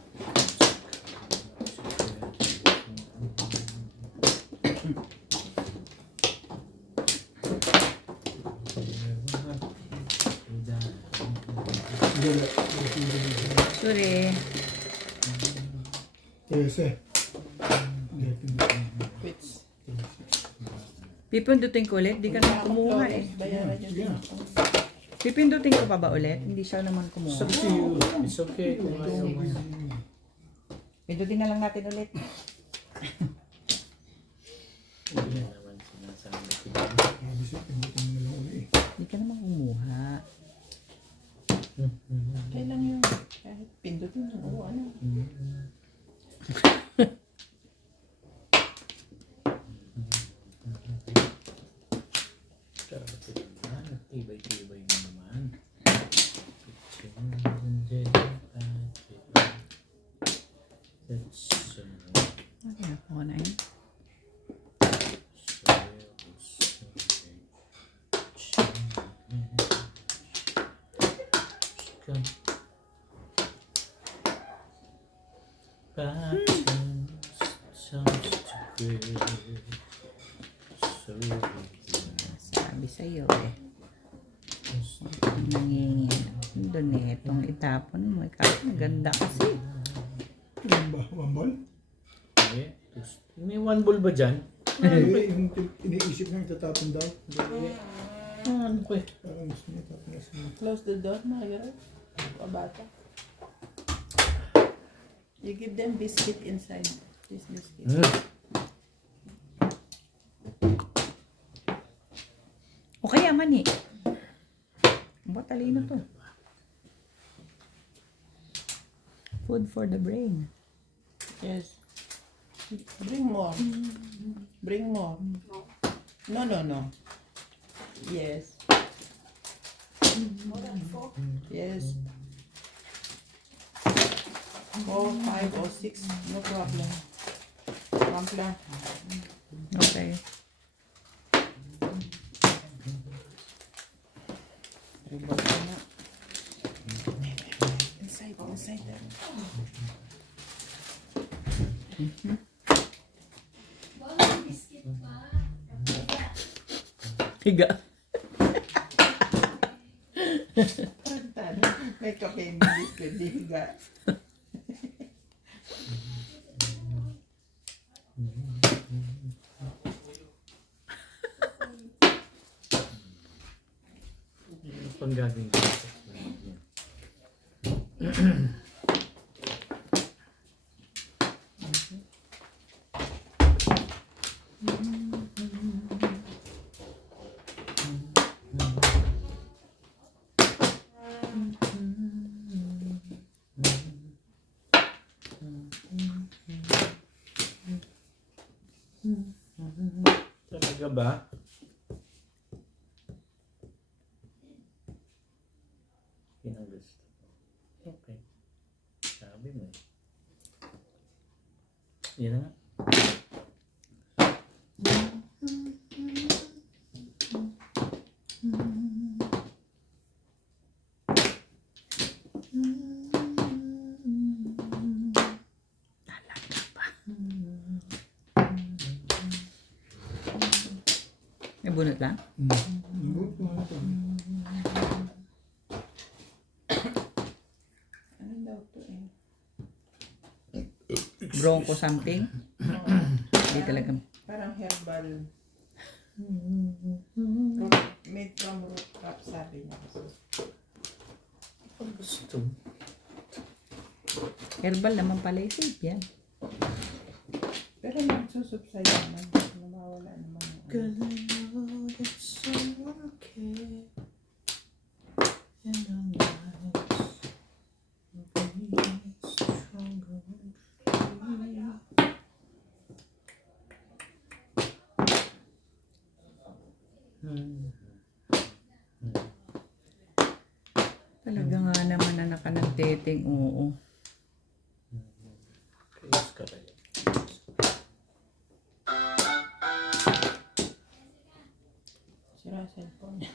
Sorry. Yes, eh. Quits. Pipindutin ko ulit. Di ka naman kumuha eh. Bayaran nyo din. Pipindutin ko pa ba ulit? Hindi siya naman kumuha. It's up to you. It's okay kung ayaw mo. Pindutin na lang natin ulit. Hindi naman sinasabi ko. Hindi ka naman kumuha. Kailan yung kahit pindutin nyo. Oo, ano? Tibay-tibay mo naman. Ano ako na yun? Sabi sa'yo eh. Nangingin. Doon eh. Itong itapon mo. Ikaw, maganda kasi. Ilan ba? One ball? May one ball ba dyan? Yung iniisip na itatapon daw. Ano ko eh? Parang gusto niya tapon na siya. Close the door, Margaret. Pabata. You give them biscuit inside. This biscuit. O kaya mani. Matalino to. Food for the brain. Yes. Bring more. Bring more. No, no, no. Yes. Yes. 4, 5 or 6. No problem. Pampla. Okay. Tribal ko na. Inside. Higa. May kape mo biscuit, di higa. Pang gagawin ko. Talaga ba? Yun ang gusto. Okay. Sabi mo. Yan na nga. May bunot lang? Ano daw to eh? Bronco something? Hindi talaga. Parang herbal. Made from root crop, sabi niya. Ang gusto. Herbal naman pala yung safe yan. Pero nagsusubside naman. Nawawala naman. Cause I know that someone cares. And our lives will be stronger and free. Talaga nga naman na nakanagdating, oo. Ayos ka rin. Sira cellphone.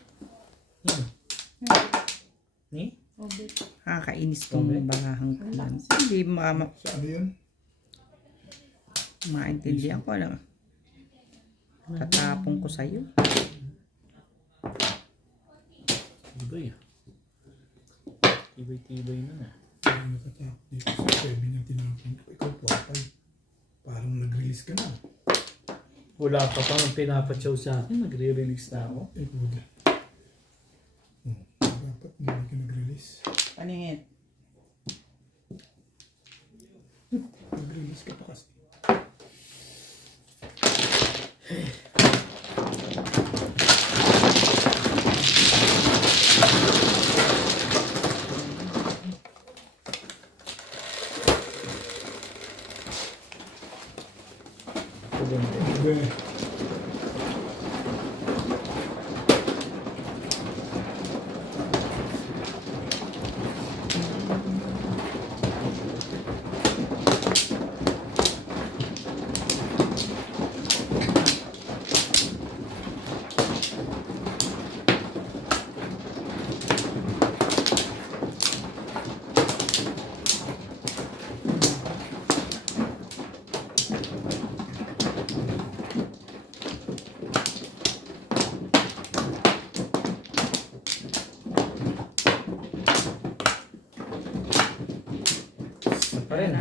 Ni? Nakakainis tong bahahang kalan. Hindi Ano yun? maintindihan ko na. Katapong ko sa'yo. Tibay ah. Tibay na na. Parang natatakot dito sa 7 yung tinapon ko. Ikaw 12. Parang nag-release ka na. Wala ka pa ng pinapatsaw sa akin. Nagre-release na ako. Ay, buda. Dapat hindi ka nag-release. Paningit. Nag-release ka pa kasi. Hindi. Pa rin.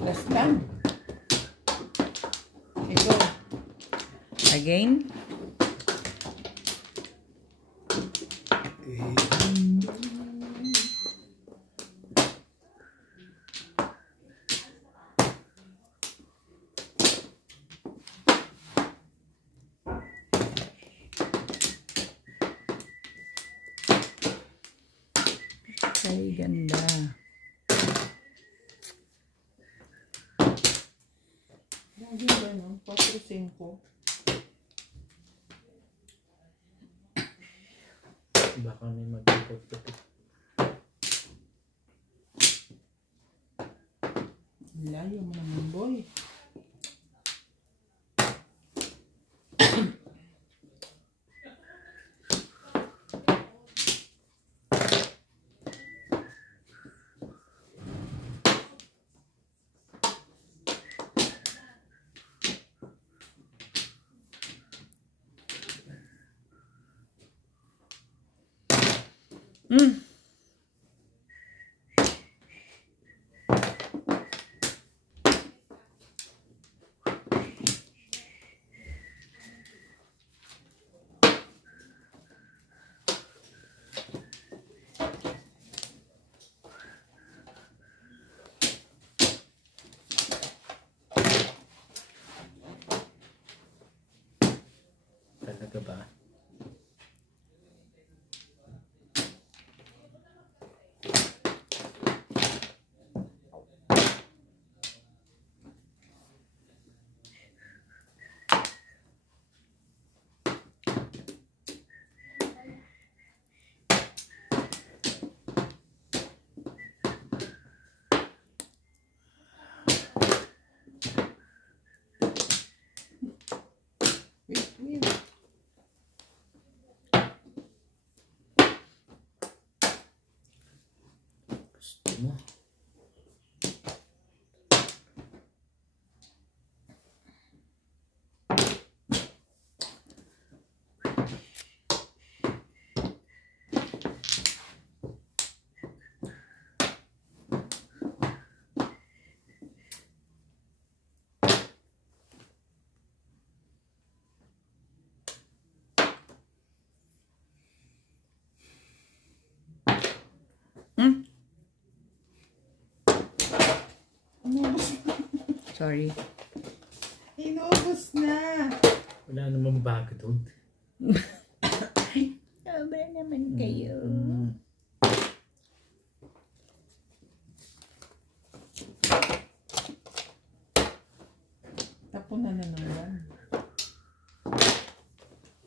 Last time. Ito. Again. Ay, ganda. Lagi ba no? 4-5. Baka may magpupot-pupit. Layo mo naman, boy. Talaga ba? Wait. Gusto mo? Sorry. Inubos na. Wala namang bago doon. Sobra naman kayo. Tapon na naman.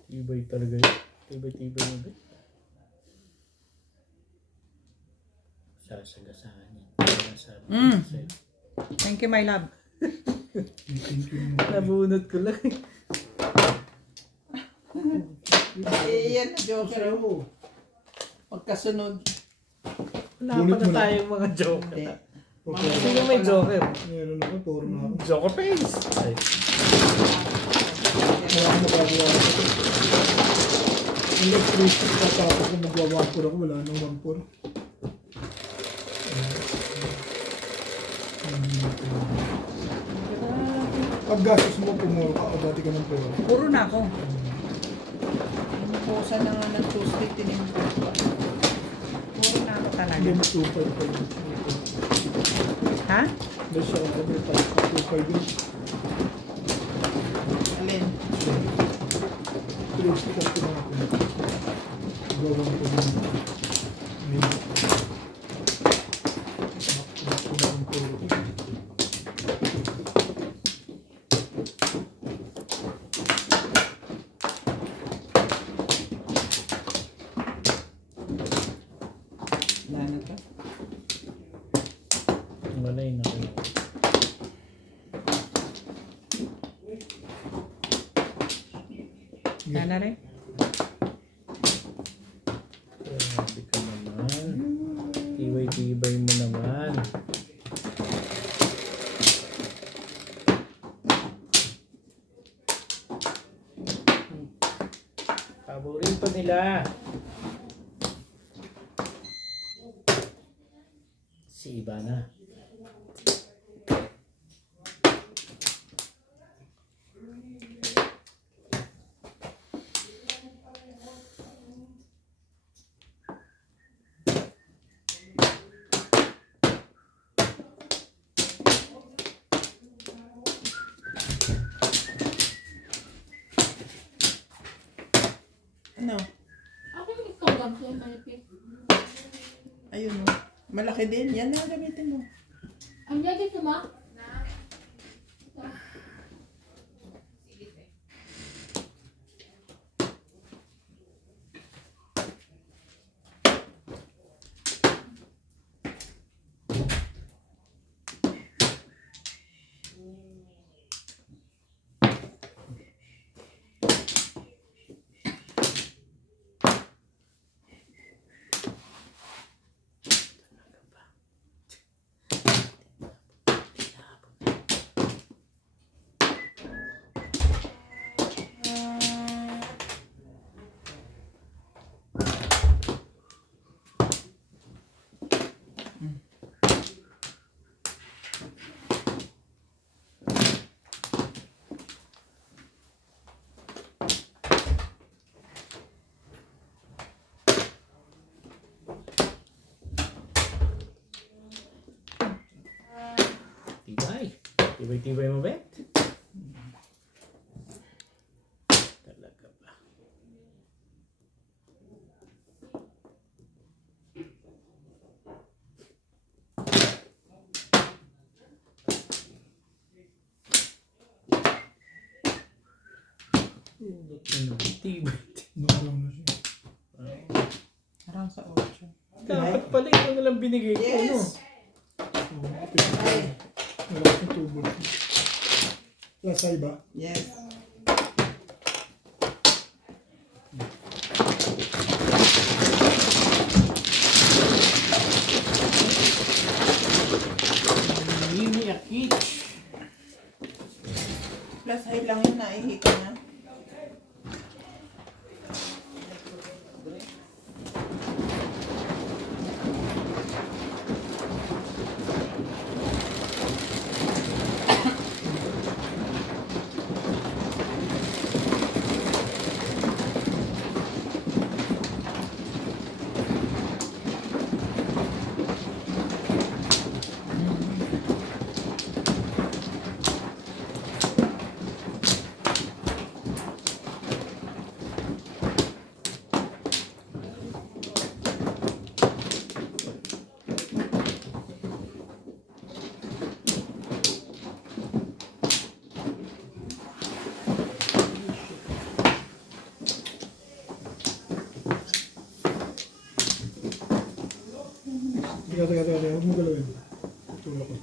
Tibay talaga yun. Tibay mo ba? Sasagasaan yan. Sabi ko sa'yo. Thank you, my love. Nabunot ko lang. Yan, Joker. Pagkasunod. Wala Bunot pa na mo na. tayong mga joker. Hindi. Sino may joker? Meron ako, puro na ako. Joker face! Ay, Wala akong magagawa ko. Electrician tapos kung magwawampur ako, wala nang wampur. Pag gastos mo, pumuro ka o dati ka ng pera. Puro na ako. Inuposa na nga ng Tuesday, tinimpos pa. Puro na ako talaga. Hindi mo 2.5 pa yun. Ha? Dahil siya ako, may 2.5 yun. Alin? Close ka ito na ako. Gawang ko din. Maybe. Ako na ang puro. Wala na to. wala yun ako. Yan na rin. Grabe ka naman. Tibay-tibay mo naman. Paborito nila. Si Ivana. Ano? Ako yung ikaw lang siya, malipit. Ayun o. Malaki din. Yan na gamitin mo. Ang lagi ma? Tibay-tibay mo, Bet? Talaga ba? Ano? Tibay. Nakarang na siya. Parang sa 8. Dapat pala ito nalang binigay ko, no? Oo, wala siyang tubo. Lasay ba? Yes. Mimi Akich. Plus high lang yun, naihi ka na. Teka. Huwag mo galawin. Tulak ko.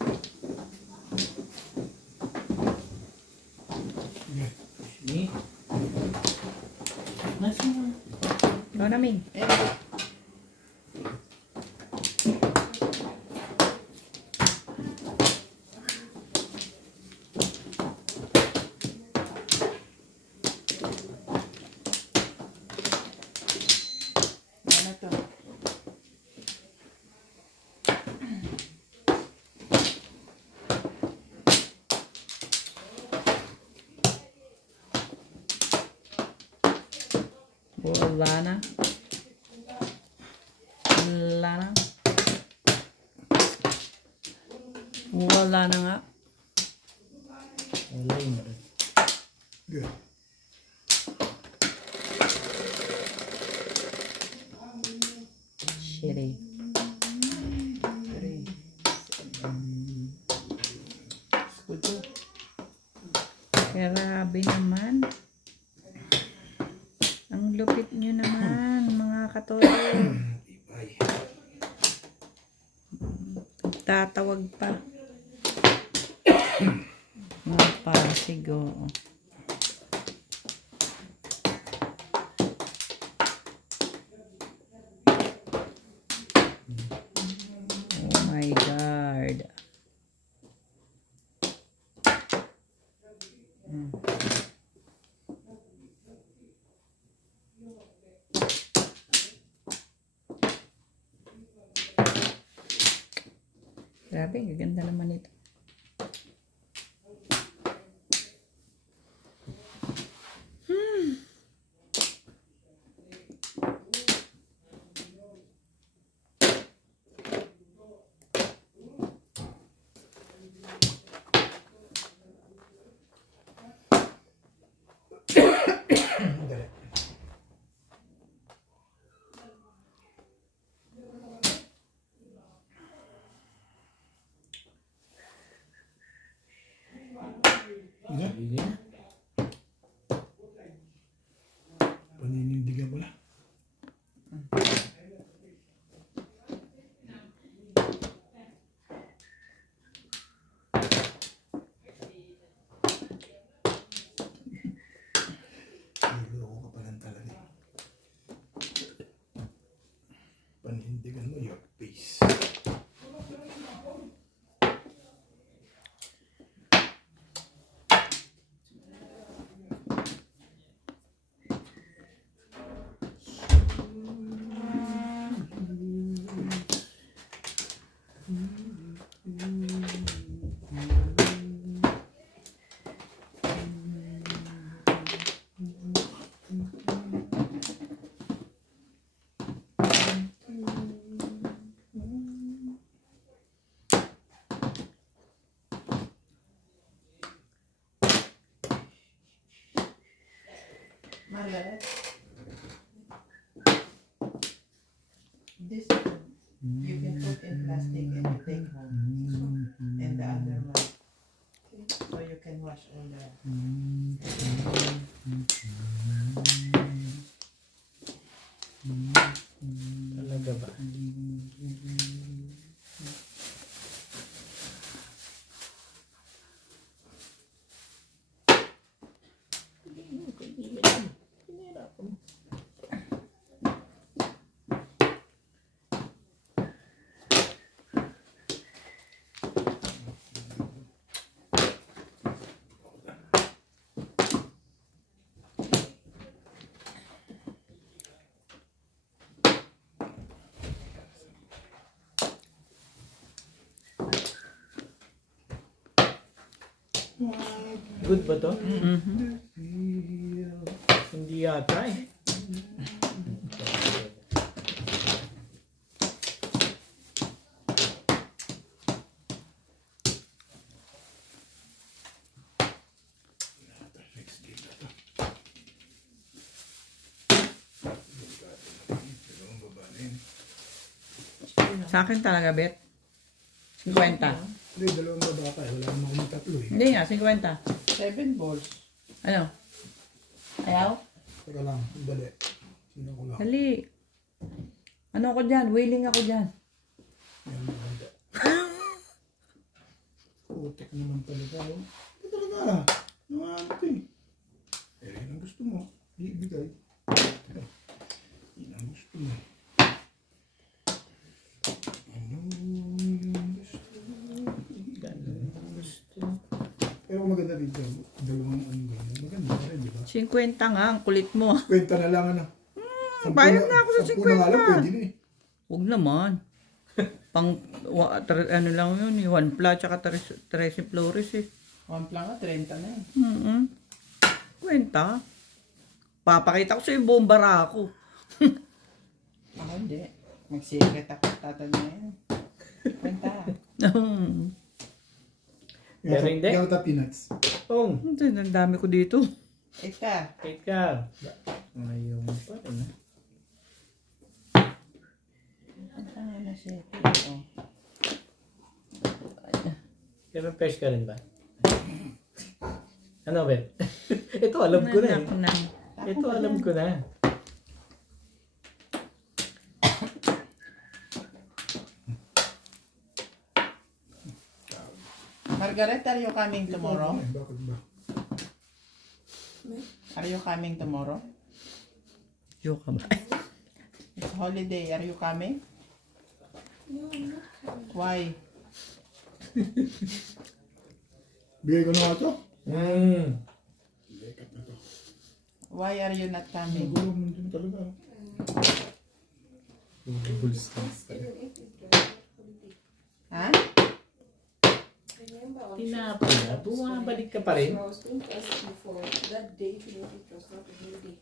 Sige. Ni. Nasa mo? Ikaw na, Ming. Ano to? Wala na. Wala na. Wala na nga. Wala yun rin. Good. Shitty. 3. Skudo. Grabe naman. Ang lupit nyo naman, mga katolo. Tatawag pa. Mga pasig, oo. Oh my God. Grabe, gaganda naman ito. Dali. Margaret. This you can put in plastic and you take home. And the other one. So you can wash all the... Talaga ba? Good ba to? Hindi yata eh. Sa akin talaga, Bet. 50. Hindi, dalawang babaka eh. Wala naman kami tatlo eh. Hindi nga, 50. 7 balls. Ano? Ayaw? Teka lang, dali. Sino ko lang. Dali. Ano ako dyan? Wailing ako dyan. Yan, maganda. Putik naman talaga. Oh. Ito talaga. Yung ano ito eh. Eh, yun ang gusto mo. Ibigay. Yun ang gusto mo. Ano yung gusto mo? Pero kung maganda dito, dalawang ano ganyan. Maganda pa rin, di ba? 50 nga, ang kulit mo. Kwenta na lang ano. Bayad na ako sa 10 na nga lang, 50. pwede na eh. Huwag naman. Ano lang yun eh. 1 pla, tsaka 13 flores eh. 1 lang 30 na eh. Kwenta. Papakita ko sa yung buong bara ko. Ako hindi. Mag-secret ako tatanya yan. Kwenta. Pero hindi. Yung peanuts. Oh, Ang dami ko dito. Ika. ikaw. Ayaw mo pa rin ah. Ang na siya. Ito. Pero fresh ka rin ba? Ano, Bet? Ito alam ko na eh. Anak na. Ito alam ko na. Margaret, are you coming tomorrow? Bakit ba? Are you coming tomorrow? Joke ka ba? It's holiday. Are you coming? No, I'm not coming. Why? Bigay ko na nga ito. Why are you not coming? Magulo mo din talaga. Even if it's just holiday. Ha? Remember on Tinapa na. Bumabalik ka pa rin. I was going to ask you for that day, even if it was not a holiday.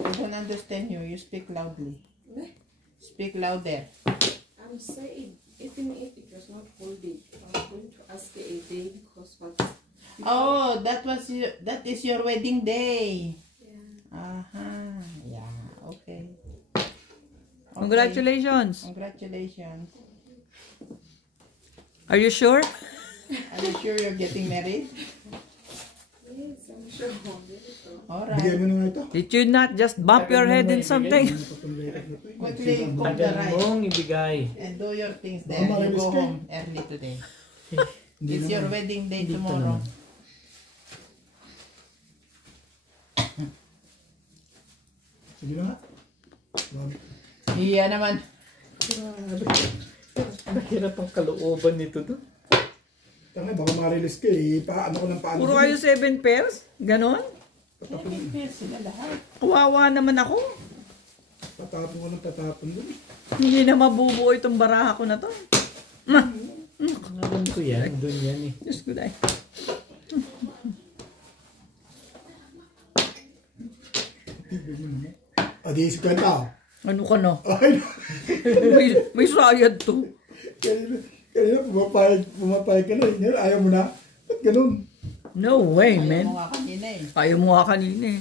I don't understand you. You speak loudly. Eh? Speak louder. I'm saying, even if it was not holiday, I was going to ask a day because what? Oh, that is your wedding day. Yeah. Aha. Yeah. Okay. Congratulations. Congratulations. Are you sure? Are you sure you're getting married? Yes, I'm sure. Very sure. Bigay Alright. mo na nga ito. Did you not just bump your head in something? Quickly cook the Tagal rice mong ibigay. and do your things Baka there. You marilis go ka. home early today. Hindi It's your naman. wedding day Hindi tomorrow. naman. Sige na nga. Iya naman. Mahirap ang kalooban nito doon. Tanga, baka ma-release ka eh. Paano ko ng paano. Puro kayo 7 pairs? Ganon? Sila lahat. Kawawa naman ako. Tatapon ko ng tatapon doon. Hindi na mabubuo itong baraha ko na to. Alam ko yan. Doon yan eh. Diyos ko dahil. Adi, si Kwenta. Ano ka na? Ay, May sayad to. kanina pumapayag ka na. Ngayon, ayaw mo na. Ba't ganun? No way, Ayaw man. mo nga kanina eh. Ayaw mo nga kanina eh.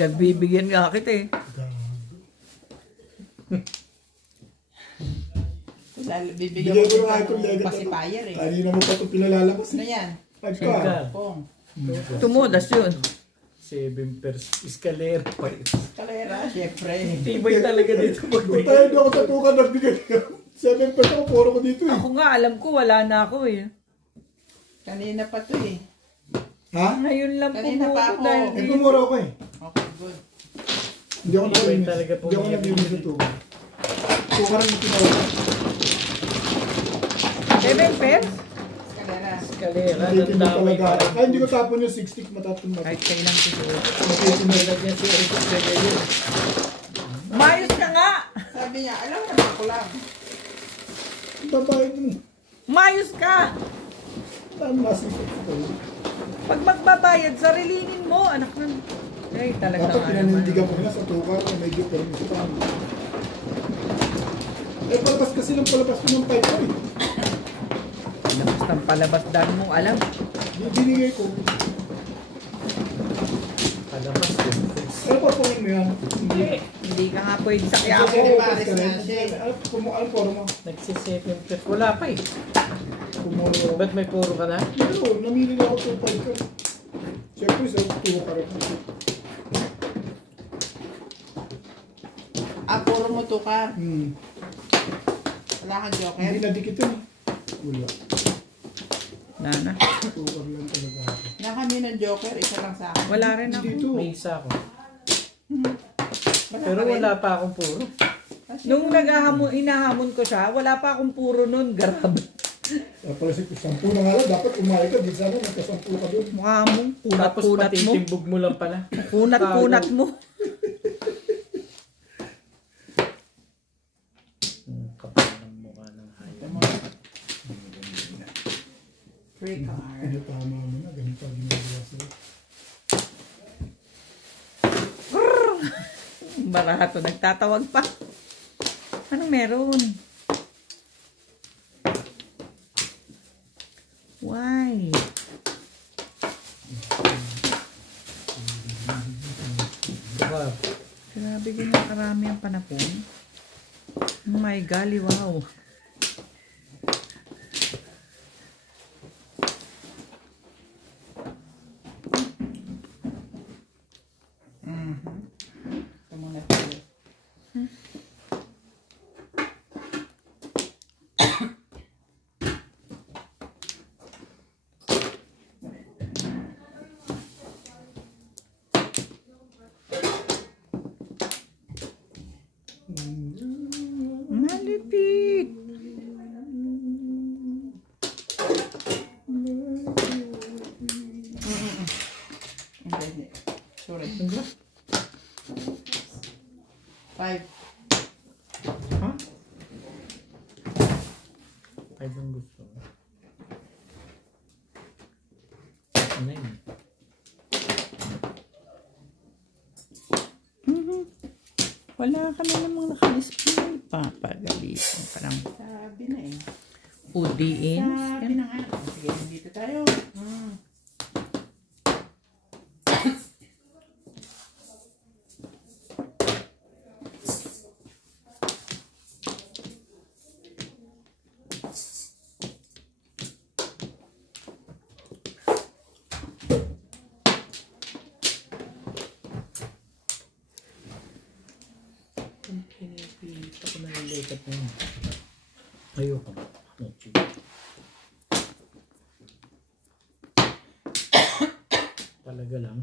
Pinagbibigyan nga kita eh. Bibigyan Bigyan ko ko na ito, ng Lega. pacifier eh. Kanina mo pa ito pinalalabas. Ano yan? Nagka. Pong. Tumudas yun. 7 escalera pa yun. Kalera, syempre. Tibay talaga dito. Tayo di ako sa tukan nagbigay. 7 pesos ako, puro ko dito eh. Ako nga, alam ko, wala na ako eh. Kanina pa to eh. Ha? Ngayon lang Kanina pa pumuko ako. dahil Eh, pumura ako eh. Okay, good. Hindi ako nalinis. talaga po Hindi ako niya. nalinis sa tukan. Tukan ang tinawag. 7 pesos? Kalera. Escalera, Natitin mo nandamay talaga. pa. Kaya hindi ko tapon yung 6 stick matatun mo. Kahit kailan siguro. Natitin mo. Nilagyan si Eric Estrella yun. Mayos ka nga! Sabi niya, alam mo naman ako lang. Ang babayad mo. Mayos ka! Saan masipot ko? Pag magbabayad, sarilinin mo, anak ng... Ay, talaga Dapat nga pinanindigan mo na sa tukan na medyo permis pa. Eh, palabas kasi ng palabas ko ng pipe ko eh. Basta palabas dahil mong alam. Binigay ko. Palabas ko. Ano pa po mo yan? Hindi. Hindi ka nga pwede sa kaya Ako, ako. pares na siya. Ano poro mo? Nagsi-7 pesos. Wala pa eh. Pumuro. Ba't may puro ka na? Pero, namili na ako ng pipe ko. Siyempre, sa tuwa ka rin. Puro mo to ka. Wala kang Hindi joker. na dikit yun eh. Wala. Nana. Tuwa lang talaga. Na kami ng joker, isa lang sa akin. Wala rin ako. Dito. May isa ako. Wala Pero pa rin. wala pa akong puro. Nung inahamon ko siya, wala pa akong puro nun. Grabe. Pala si 10 na nga lang, dapat umay ka. Di sana nagka-10 ka doon. Mukha mo. Tapos Kunat-kunat mo. patitimbog mo lang pala. Kunat-kunat mo. Kapal ng mukha ng hayop. Free car. Ano tama mo na, ganito ang ginagawa sila. Barato, nagtatawag pa. Anong meron? Why? Wow. Grabe ganyan karami ang panapon. Oh my golly, wow. Ito muna tayo. Malipit. Hindi. Sorry. 5. Ha? Ay, bang gusto mo? Ano yun? Wala kami namang naka-display. Papagalitan ka lang. Sabi na eh. Udiin. Sabi na nga. Sige, dito tayo. Pinipita ko na nilikat na yun. Ayoko. Talaga lang.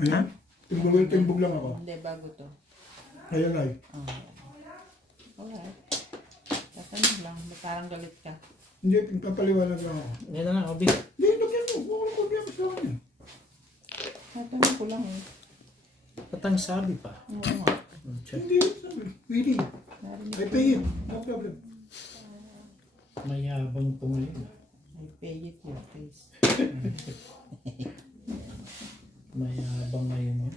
Ayan. Timbog lang ako. Hindi, bago to. Ayan ay. Alright. Tatanong lang. Parang galit ka. Hindi, papaliwanag lang ako. Yan na lang, Obi. Hindi, lagyan mo. Huwag mo problema sa akin. Tatanong ko lang eh. Patang sabi pa. Oo nga. Check. Hindi, sabi. Really. Narinig I ko. pay you. No problem. Mayabang po ngayon. I pay it your face. Mayabang ngayon yun.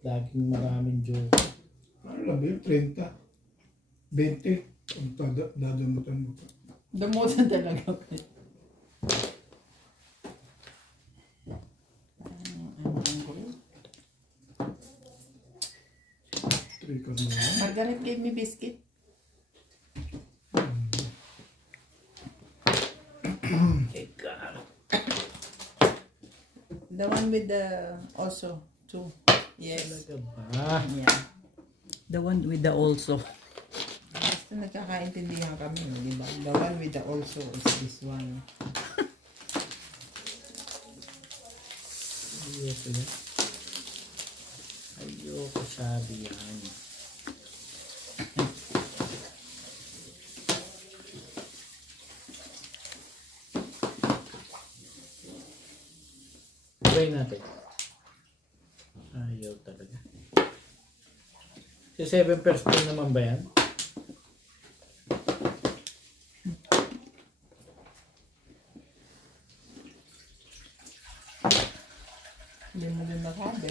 Laging maraming joke. Ano lang ba yun? 30. 20. Ang dadamutan mo pa. Damutan talaga. Trigger mo yan. Margaret gave me biscuit. The one with the also two. Yes. Ah, Yeah. The one with the also. Basta nagkakaintindihan kami, di ba? The one with the also is this one. ayoko sabi yan. Try natin. Ayaw talaga. Si 7 person naman ba yan? Hindi mo din masabi.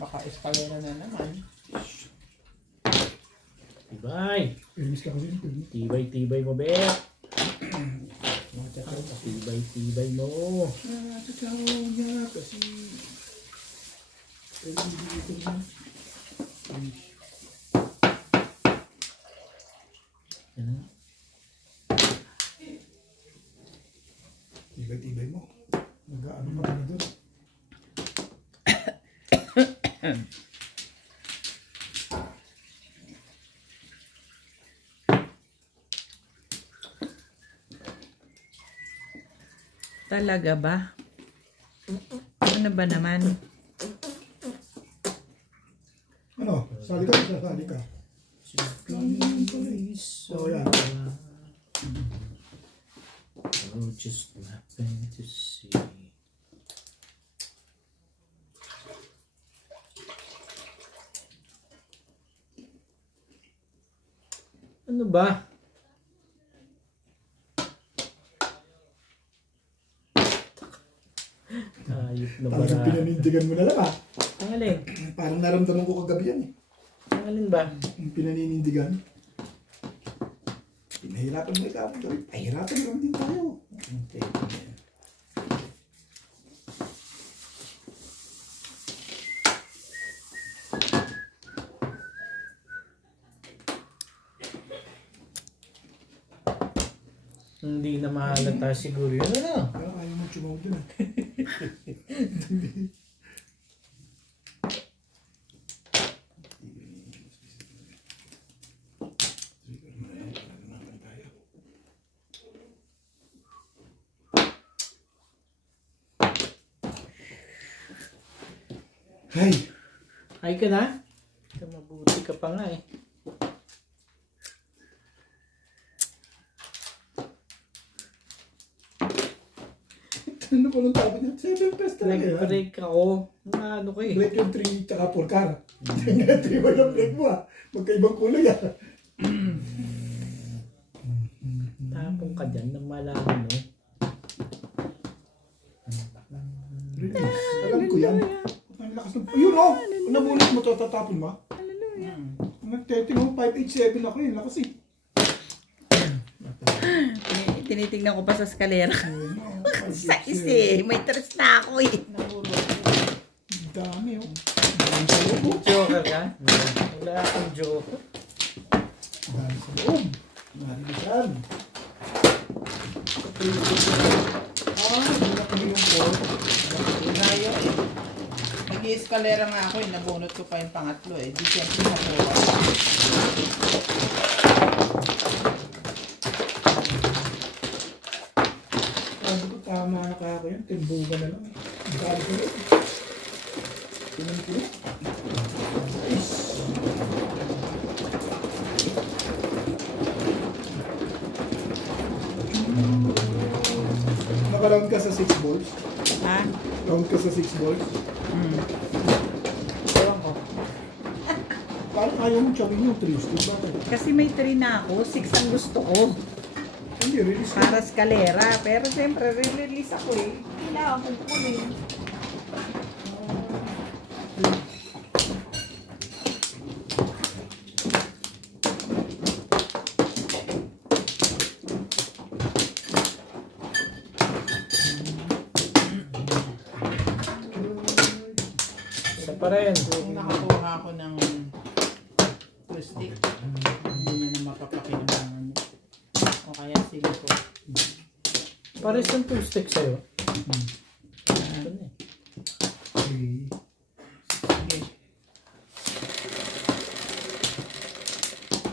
Baka eskalera na naman. Tibay! Iris ka kasi. Tibay mo, be! Tibay mo! Nakakatawa niya kasi. Yan. Tibay mo. Nag-ano ka na doon. Talaga ba? Ano ba naman? Ano? Sali ka? Sali ka. Oh, yan. Oh, just nothing to see. Ano ba? Ayop na Talagang bara. pinanindigan mo na lang ah. Ang alin? Parang naramdaman ko kagabi yan eh. Ang alin ba? Yung pinaninindigan. Pinahirapan mo ikaw. Pahirapan lang din tayo. Okay. Hindi na mahalata siguro yun, ano? Pero ayaw mo chumaw dun ah. Hey! Ay ka na? Mabuti ka pa nga eh. Ano pa nung tabi niya? 7 pesos talaga yan. Nag-break ako. Ano ko eh. Break yung 3 tsaka 4 kara. 3 ba yung break mo ah? Magkaibang kulay ah. Tapong ka dyan na malaman mo. Alam ko yan. Ang lakas ng... Ayun oh! Kung nabunot mo to, tatapon mo. Nag-30 mo, 587 ako yun. Lakas eh. Tinitingnan ko pa sa skalera. Sa isi, may tres na ako eh. Ang dami oh. Joker ka? Wala akong joker. Ang dami sa loob. Maribisan. Hindi na kami yung 4. Inayo eh. Nag-i-eskalera nga ako eh. Nabunot ko pa yung pangatlo eh. Di siyempre nakuha. Sabi ko tama na kaya ko yan. Timbuga na lang. Ang dami ko rin. Tingnan ko rin. Naka-round ka sa 6 balls. Ha? Round ka sa 6 balls. Ewan ko. Parang ayaw mo chawin yung 3 stick. Bakit? Kasi may 3 na ako, 6 ang gusto ko. Hindi, release ka. Para skalera. Pero siyempre, re-release ako eh. Kailangan ko kunin. rin. Kung nakakuha ako ng plastic, hindi niya na mapapakinangan niya. O kaya silicone. Pares yung two stick sa'yo. Ito na eh. Okay. Sige.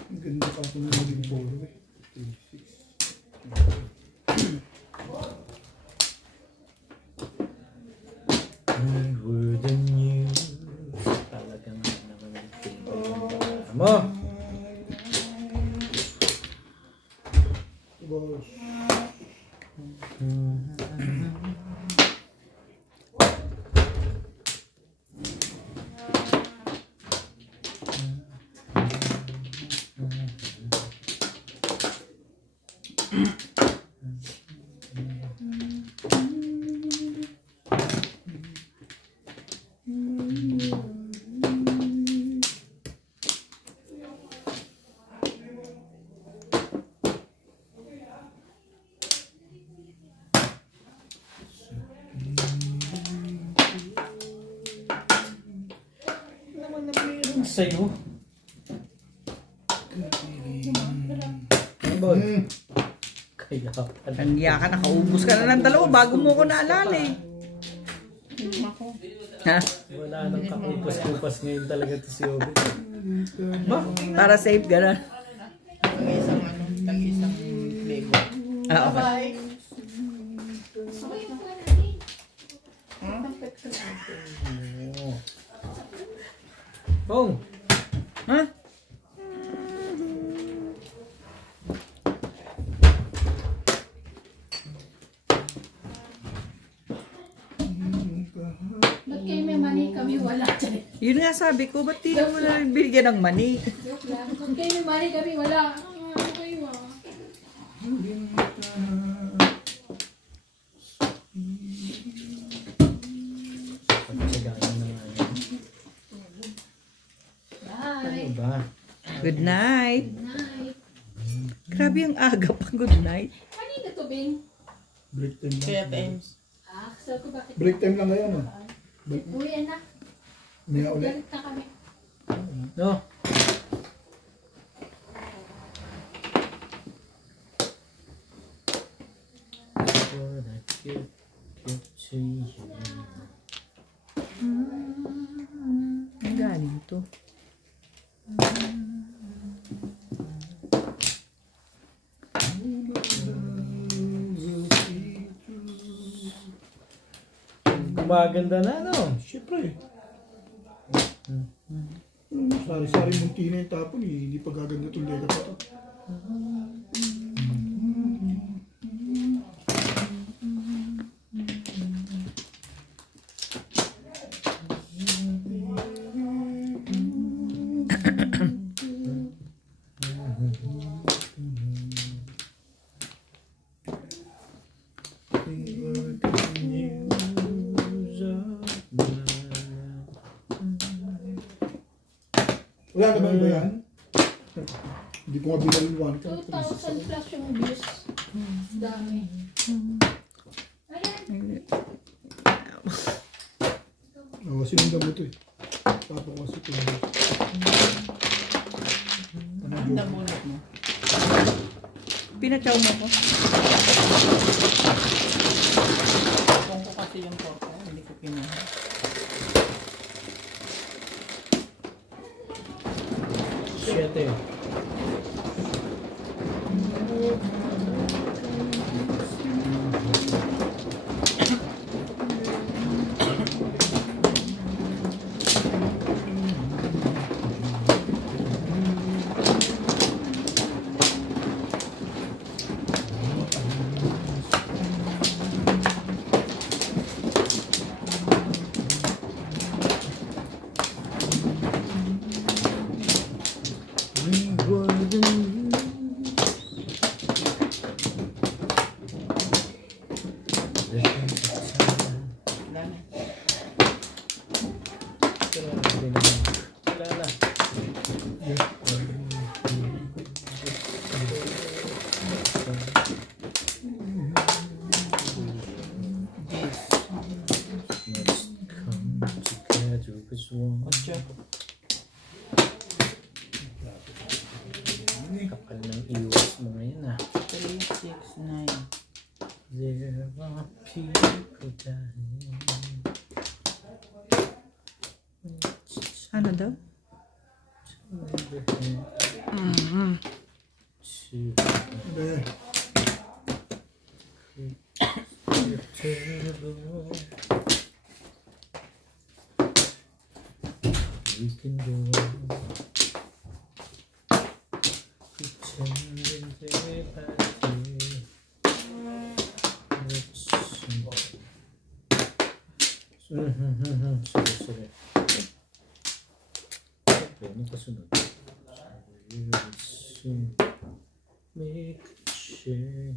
Ang ganda pa ako ng maging polo eh. 3, 6. Talaga nga naman yung tingin mo. Boss. Naman na meron sa'yo. Bon. Kaya pala. Nandiya ka, nakaubos ka na ng dalawa bago mo ko naalala eh. Ha? Wala nang kakupas-kupas ngayon talaga to si Obi. Para safe gano'n. Tag-isang tag-isang Lego. Ah, okay. Bye-bye. Okay, yung kuha natin. Bong! Ha? Ba't kayo may money kami wala? Yun nga sabi ko, ba't di mo na bigyan ng money? Joke lang. Ba't kayo may money kami wala? Ano kayo ah? Pagsagaan na nga yan. Bye. Ba? Good night. Night. Grabe ang aga pa, good night. Kanina to, Bing? Break time Kaya lang. times. Ah, kasal ko bakit? Break time lang ngayon. Uwi, anak. May ulit. Galit na kami. No? Ang galing to. Gumaganda na, no? Siyempre. Sari-sari munti na yung tapon eh. Hindi pa gaganda itong lega pa to. Wala ka ba iba yan? Hindi ko nga binaliwan. 2,000 plus yung views. Dami. Ayan. Oo, sinundan mo ito eh. Tapos ko kasi ito. Ang nabunot mo. Pinachaw mo ko. Kung ko kasi yung porko, hindi ko pinuha. Siyete. daw? Hindi. We can go on pretending day by day. Let's Sorry. Ano kasunod? Let's make a change.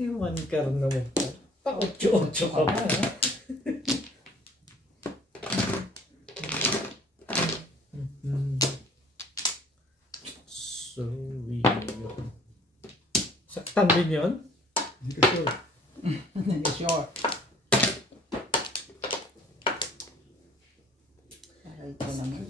Iwan ka rin naman po. Pa-8-8 ka ba? Sorry. Saktan din yun? Hindi ka sure. Hindi sure. Aray ko naman.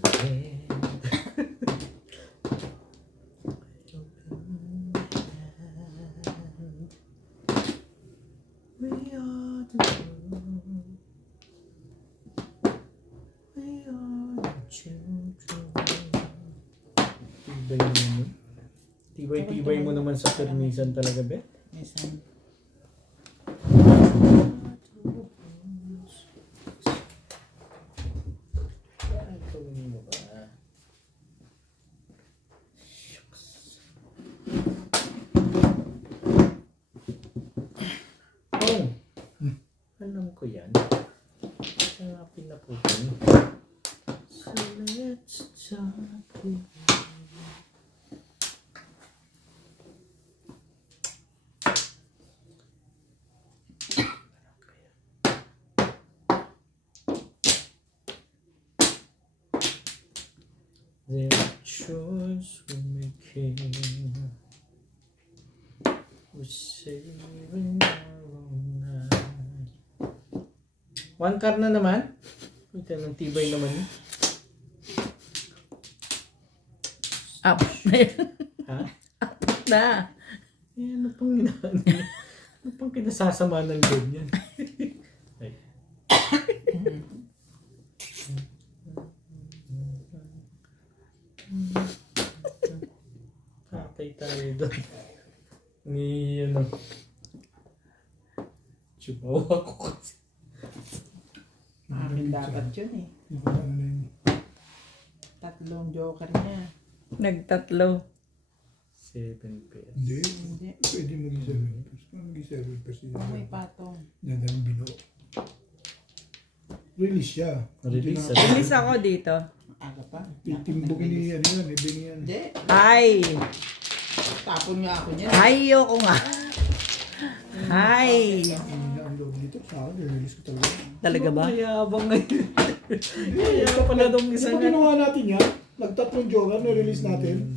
Tibay mo naman sa permisan talaga, Beth. Minsan. Oh, alam ko yan. Hanapin na po ko. So let's talk. The choice we're making, we're saving our own lives. One car na naman? Ito ng tibay naman yun. Up. Ha? Na. Eh, ano pang ginaan niya? Ano pang kinasasama ng loob niyan? Ay. Patay tayo doon. Ni ano. Chihuahua ko kasi. Akin dapat yun eh. Ano na yun? Tatlong joker niya. Nagtatlo. 7 pairs. Hindi. Hindi. Pwede maging 7 pairs. Kung maging 7 pairs yun. Oh, may patong. Yan ang bino. Release siya. Release, Hindi na- Bilis ako dito. Aga pa. Timbok ni ano yan. Ibig yan. Hindi. Hi. Tapon nga ako niya. Hi, ako nga. Hi. Hindi ang loob dito. Sa akin, release ko talaga. Talaga ba? Mayabang ngayon. Kaya pala dong Di isa ba nga. ginawa natin yan? Nagtatlong joker, na-release natin.